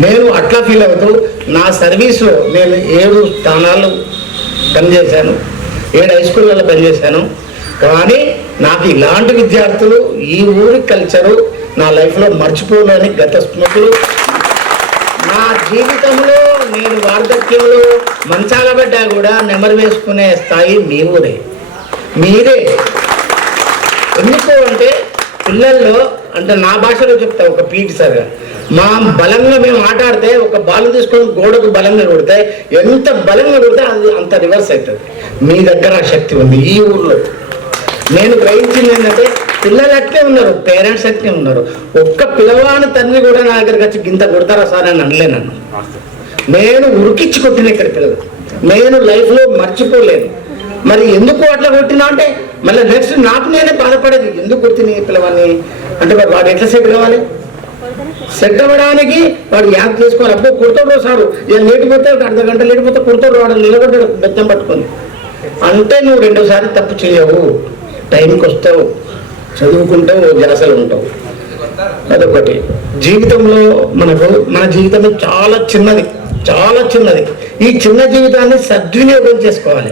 నేను అట్లా ఫీల్ అవుతూ నా సర్వీస్లో నేను 7 స్థానాలు పనిచేశాను, 7 హై స్కూళ్ళలో పనిచేశాను. కానీ నాకు ఇలాంటి విద్యార్థులు, ఈ ఊరి కల్చరు నా లైఫ్లో మర్చిపోలేని గత స్మృతులు. నా జీవితంలో నేను వార్ధక్యంలో మంచాల పడ్డా కూడా నెమరు వేసుకునే స్థాయి మీ ఊరే, మీరే. ఎందుకు అంటే పిల్లల్లో, అంటే నా భాషలో చెప్తా, ఒక పీటీ సార్గా మా బలంగా మేము ఆటాడితే ఒక బాల్ తీసుకొని గోడకు బలంగా కొడితే ఎంత బలంగా కొడితే అది అంత రివర్స్ అవుతుంది. మీ దగ్గర ఆ శక్తి ఉంది ఈ ఊర్లో. నేను గ్రహించింది ఏంటంటే పిల్లలు అట్లే ఉన్నారు, పేరెంట్స్ అట్లే ఉన్నారు. ఒక్క పిల్లవాని తండ్రి కూడా నా దగ్గరికి వచ్చి గింత కొడతారా సార్ అని అనలే. నన్ను నేను ఉరికిచ్చి కొట్టిన ఇక్కడ పిల్లలు, నేను లైఫ్లో మర్చిపోలేను. మరి ఎందుకు అట్లా కొట్టినా అంటే మళ్ళీ నెక్స్ట్ నాకు నేనే బాధపడేది, ఎందుకు కొట్టిన పిల్లవాడిని అంటే మరి వాడు ఎట్లా సెట్ కావాలి? సెట్ అవ్వడానికి వాడు యాప్ చేసుకోవాలి. అప్పుడు కుడతాడు సారు, ఇక లేటిపోతే ఒక అర్ధగంట లేటిపోతే కుడతాడు, వాడు నిలబడ్డాడు బెత్తం పట్టుకొని. అంటే నువ్వు 2సారి తప్పు చేయవు, టైంకి వస్తావు, చదువుకుంటావు, ధ్యాసలు ఉంటావు. అదొకటి. జీవితంలో మన జీవితం చాలా చిన్నది, చాలా చిన్నది. ఈ చిన్న జీవితాన్ని సద్వినియోగం చేసుకోవాలి.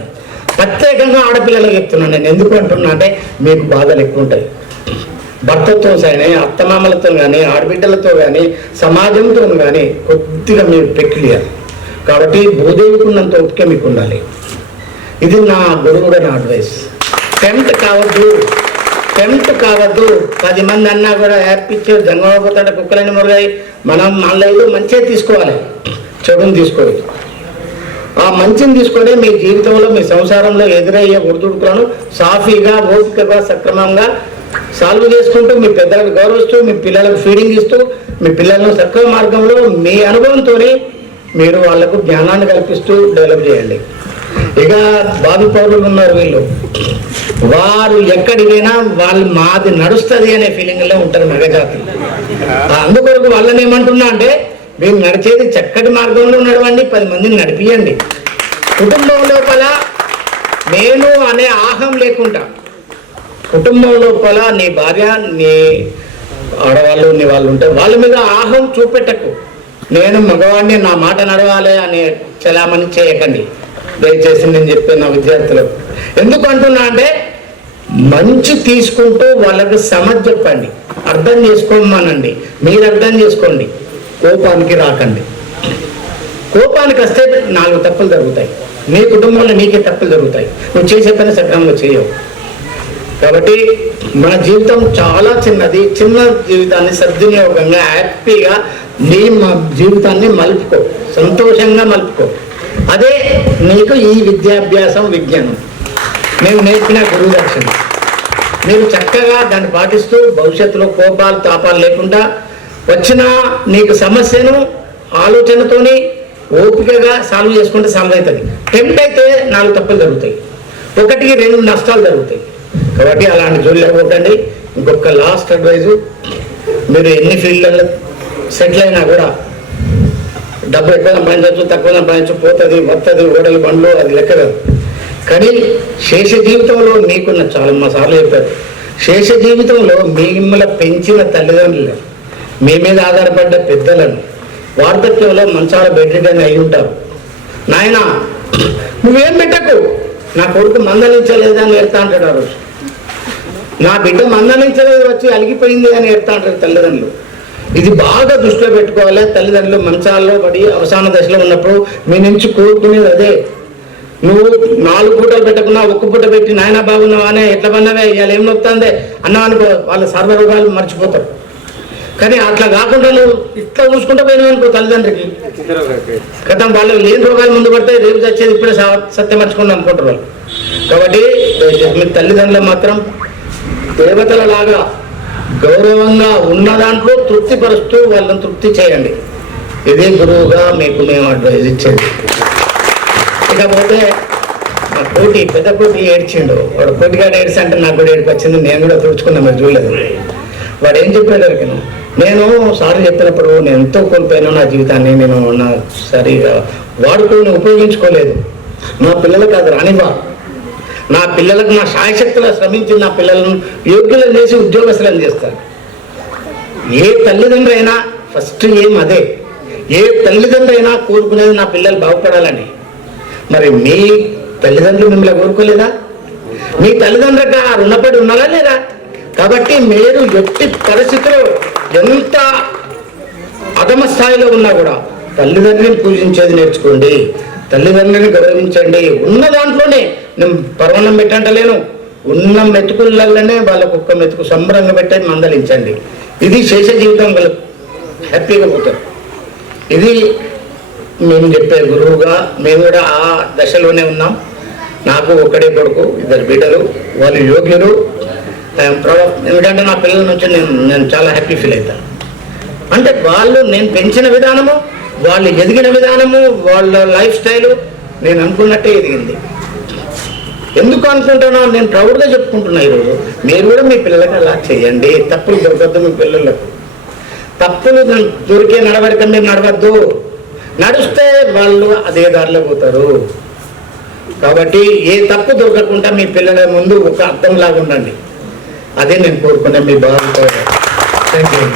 ప్రత్యేకంగా ఆడపిల్లలకు చెప్తున్నాను నేను. ఎందుకు అంటున్నా అంటే మీకు బాధలు ఎక్కువ ఉంటాయి. భర్తతో కానీ, అత్తమామలతో కానీ, ఆడబిడ్డలతో కానీ, సమాజంతో కానీ కొద్దిగా మీరు పెక్యులియర్. కాబట్టి భూదేవికి ఉన్నంత ఓపిక మీకు ఉండాలి. ఇది నా గురువుగా నా అడ్వైస్. టెంప్ట్ కావద్దు. 10 మంది అన్నా కూడా హ్యాపీచ్చి జన్మపోతాడు కుక్కలని మురుగాయి. మనం మన మంచిగా తీసుకోవాలి, చెడుని తీసుకోవాలి. ఆ మంచిని తీసుకొని మీ జీవితంలో, మీ సంసారంలో ఎదురయ్యే ఒడిదుడుకులను సాఫీగా, ఓపికగా, సక్రమంగా సాల్వ్ చేసుకుంటూ, మీ పెద్దలకు గౌరవిస్తూ, మీ పిల్లలకు ఫీడింగ్ ఇస్తూ, మీ పిల్లలను సక్రమ మార్గంలో మీ అనుభవంతో మీరు వాళ్లకు జ్ఞానాన్ని కల్పిస్తూ డెవలప్ చేయండి. ఇక భావి పౌరులు ఉన్నారు, వీళ్ళు వారు ఎక్కడికైనా వాళ్ళు మాది నడుస్తుంది అనే ఫీలింగ్లో ఉంటారు మగజాతి. అందుకొరకు వాళ్ళని ఏమంటున్నా అంటే మీరు నడిచేది చక్కటి మార్గంలో నడవండి, 10 మందిని నడిపియండి. కుటుంబం లోపల నేను అనే ఆహం లేకుండా, కుటుంబం లోపల నీ భార్య, నీ ఆడవాళ్ళు, నీ వాళ్ళు ఉంటే వాళ్ళ మీద ఆహం చూపెట్టకు. నేను మగవాడిని, నా మాట నడవాలి అనే చలామణి చేయకండి దయచేసి. నేను చెప్పాను నా విద్యార్థులకు. ఎందుకు అంటున్నా అంటే మంచి తీసుకుంటూ వాళ్ళకు సమజ్ చెప్పండి, అర్థం చేసుకోమనండి. మీరు అర్థం చేసుకోండి, కోపానికి రాకండి. కోపానికి వస్తే 4 తప్పులు జరుగుతాయి. నీ కుటుంబంలో నీకే తప్పులు జరుగుతాయి. నువ్వు చేసే పని సక్రమంగా చేయవు. కాబట్టి మన జీవితం చాలా చిన్నది. చిన్న జీవితాన్ని సద్వినియోగంగా, హ్యాపీగా నీ జీవితాన్ని మలుపుకో, సంతోషంగా మలుపుకో. అదే నీకు ఈ విద్యాభ్యాసం, విజ్ఞానం నేను నేర్పిన గురువు దర్శనం. మీరు చక్కగా దాన్ని పాటిస్తూ భవిష్యత్తులో కోపాలు, తాపాలు లేకుండా వచ్చిన నీకు సమస్యను ఆలోచనతోని ఓపికగా సాల్వ్ చేసుకుంటే సాల్వ్ అవుతుంది. టెంప్ట్ అయితే 4 తప్పులు జరుగుతాయి, 1కి 2 నష్టాలు జరుగుతాయి. కాబట్టి అలాంటి జోలు లేకపోకండి. ఇంకొక లాస్ట్ అడ్వైజు, మీరు ఎన్ని ఫీల్డ్లలో సెటిల్ అయినా కూడా డబ్బు ఎక్కువ సంపాదించవచ్చు, తక్కువ సంపాదించు, పోతుంది వస్తుంది, ఓడలు బండ్లు, అది లెక్క కాదు. కానీ శేష జీవితంలో మీకున్న చాలా మా సార్లు చెప్పారు, శేష జీవితంలో మిమ్మల్ని పెంచిన తల్లిదండ్రులు, మీ మీద ఆధారపడ్డ పెద్దలను వార్ధక్యంలో మంచాల బెడ్రిడని అయి ఉంటారు. నాయన నువ్వేం పెట్టకు, నా కొడుకు మందలించలేదని అని ఎడతా అంటాడు ఆ రోజు. నా బిడ్డ మందలించలేదు వచ్చి అలిగిపోయింది అని ఎడతా అంటారు తల్లిదండ్రులు. ఇది బాగా దృష్టిలో పెట్టుకోవాలి. తల్లిదండ్రులు మంచాల్లో పడి అవసాన దశలో ఉన్నప్పుడు మీ నుంచి కోరుకునేది అదే. నువ్వు 4 పూటలు పెట్టకున్నా 1 పూట పెట్టి నాయన బాగున్నావా అనే ఎట్లా పన్నావే ఇవాళ ఏం నొప్పుతుందే అన్నా అనుకో, వాళ్ళ సర్వరోగాలు మర్చిపోతారు. కానీ అట్లా కాకుండా నువ్వు ఇట్లా చూసుకుంటూ పోయినావు అనుకో తల్లిదండ్రికి కదా, వాళ్ళు లేని రోగాలు ముందు పడితే రేపు చచ్చేది ఇప్పుడే సత్యం మర్చుకుంటూ అనుకుంటారు వాళ్ళు. కాబట్టి మీ తల్లిదండ్రులు మాత్రం దేవతల లాగా గౌరవంగా ఉన్న దాంట్లో తృప్తిపరుస్తూ వాళ్ళని తృప్తి చేయండి. ఇదే గురువుగా మీకు మేము అడ్వైజ్ ఇచ్చేది. ఇకపోతే మా కోటి పెద్ద కోటి ఏడ్చిండు. వాడు కోటిగాడు ఏడ్చి అంటే నాకు కూడా ఏడుపు వచ్చింది. నేను కూడా తుడుచుకున్నా, మరి చూడలేదు. వాడు ఏం చెప్పాడు, నేను సార్ చెప్పినప్పుడు నేను ఎంతో కోల్పోయాను నా జీవితాన్ని, నేను నా సరిగా వాడుకొని ఉపయోగించుకోలేదు. నా పిల్లలకు అది రానివ్వ, నా పిల్లలకు నా శాయశక్తులు శ్రమించి నా పిల్లలను యోగ్యులను చేసి ఉద్యోగస్తులను చేస్తాను. ఏ తల్లిదండ్రి అయినా ఫస్ట్ ఏం అదే. ఏ తల్లిదండ్రి అయినా కోరుకునేది నా పిల్లలు బాగుపడాలని. మరి మీ తల్లిదండ్రులు మిమ్మల్ని కోరుకోలేదా? మీ తల్లిదండ్రులకు ఆ రుణపడి ఉన్నారా లేదా? కాబట్టి మీరు ఎట్టి పరిస్థితుల్లో ఎంత అధమ స్థాయిలో ఉన్నా కూడా తల్లిదండ్రులను పూజించేది నేర్చుకోండి, తల్లిదండ్రులను గౌరవించండి. ఉన్న దాంట్లోనే నేను పర్వణం పెట్టంటలేను, ఉన్న మెతుకులలోనే వాళ్ళకు ఒక్క మెతుకు సంబరంగా పెట్టని మందలించండి. ఇది శేష జీవితం వాళ్ళు హ్యాపీగా పోతారు. ఇది మేము చెప్పే గురువుగా మేము కూడా ఆ దశలోనే ఉన్నాం. నాకు ఒక్కడే కొడుకు, 2 బిడ్డలు, వాళ్ళు యోగ్యులు. ఎందుకంటే నా పిల్లల నుంచి నేను చాలా హ్యాపీ ఫీల్ అవుతాను. అంటే వాళ్ళు నేను పెంచిన విధానము, వాళ్ళు ఎదిగిన విధానము, వాళ్ళ లైఫ్ స్టైలు నేను అనుకున్నట్టే ఎదిగింది. ఎందుకు అనుకుంటున్నా, నేను ప్రౌడ్గా చెప్పుకుంటున్నా. ఈరోజు మీరు కూడా మీ పిల్లలకి అలా చేయండి. తప్పులు దొరకద్దు మీ పిల్లలకు. తప్పులు దొరికే నడవడిక మీరు నడవద్దు. నడిస్తే వాళ్ళు అదే దారిలో పోతారు. కాబట్టి ఏ తప్పు దొరకకుండా మీ పిల్లల ముందు ఒక అర్థంలాగా ఉండండి. అదే నేను కోరుకునే మీ బాధ. Thank you.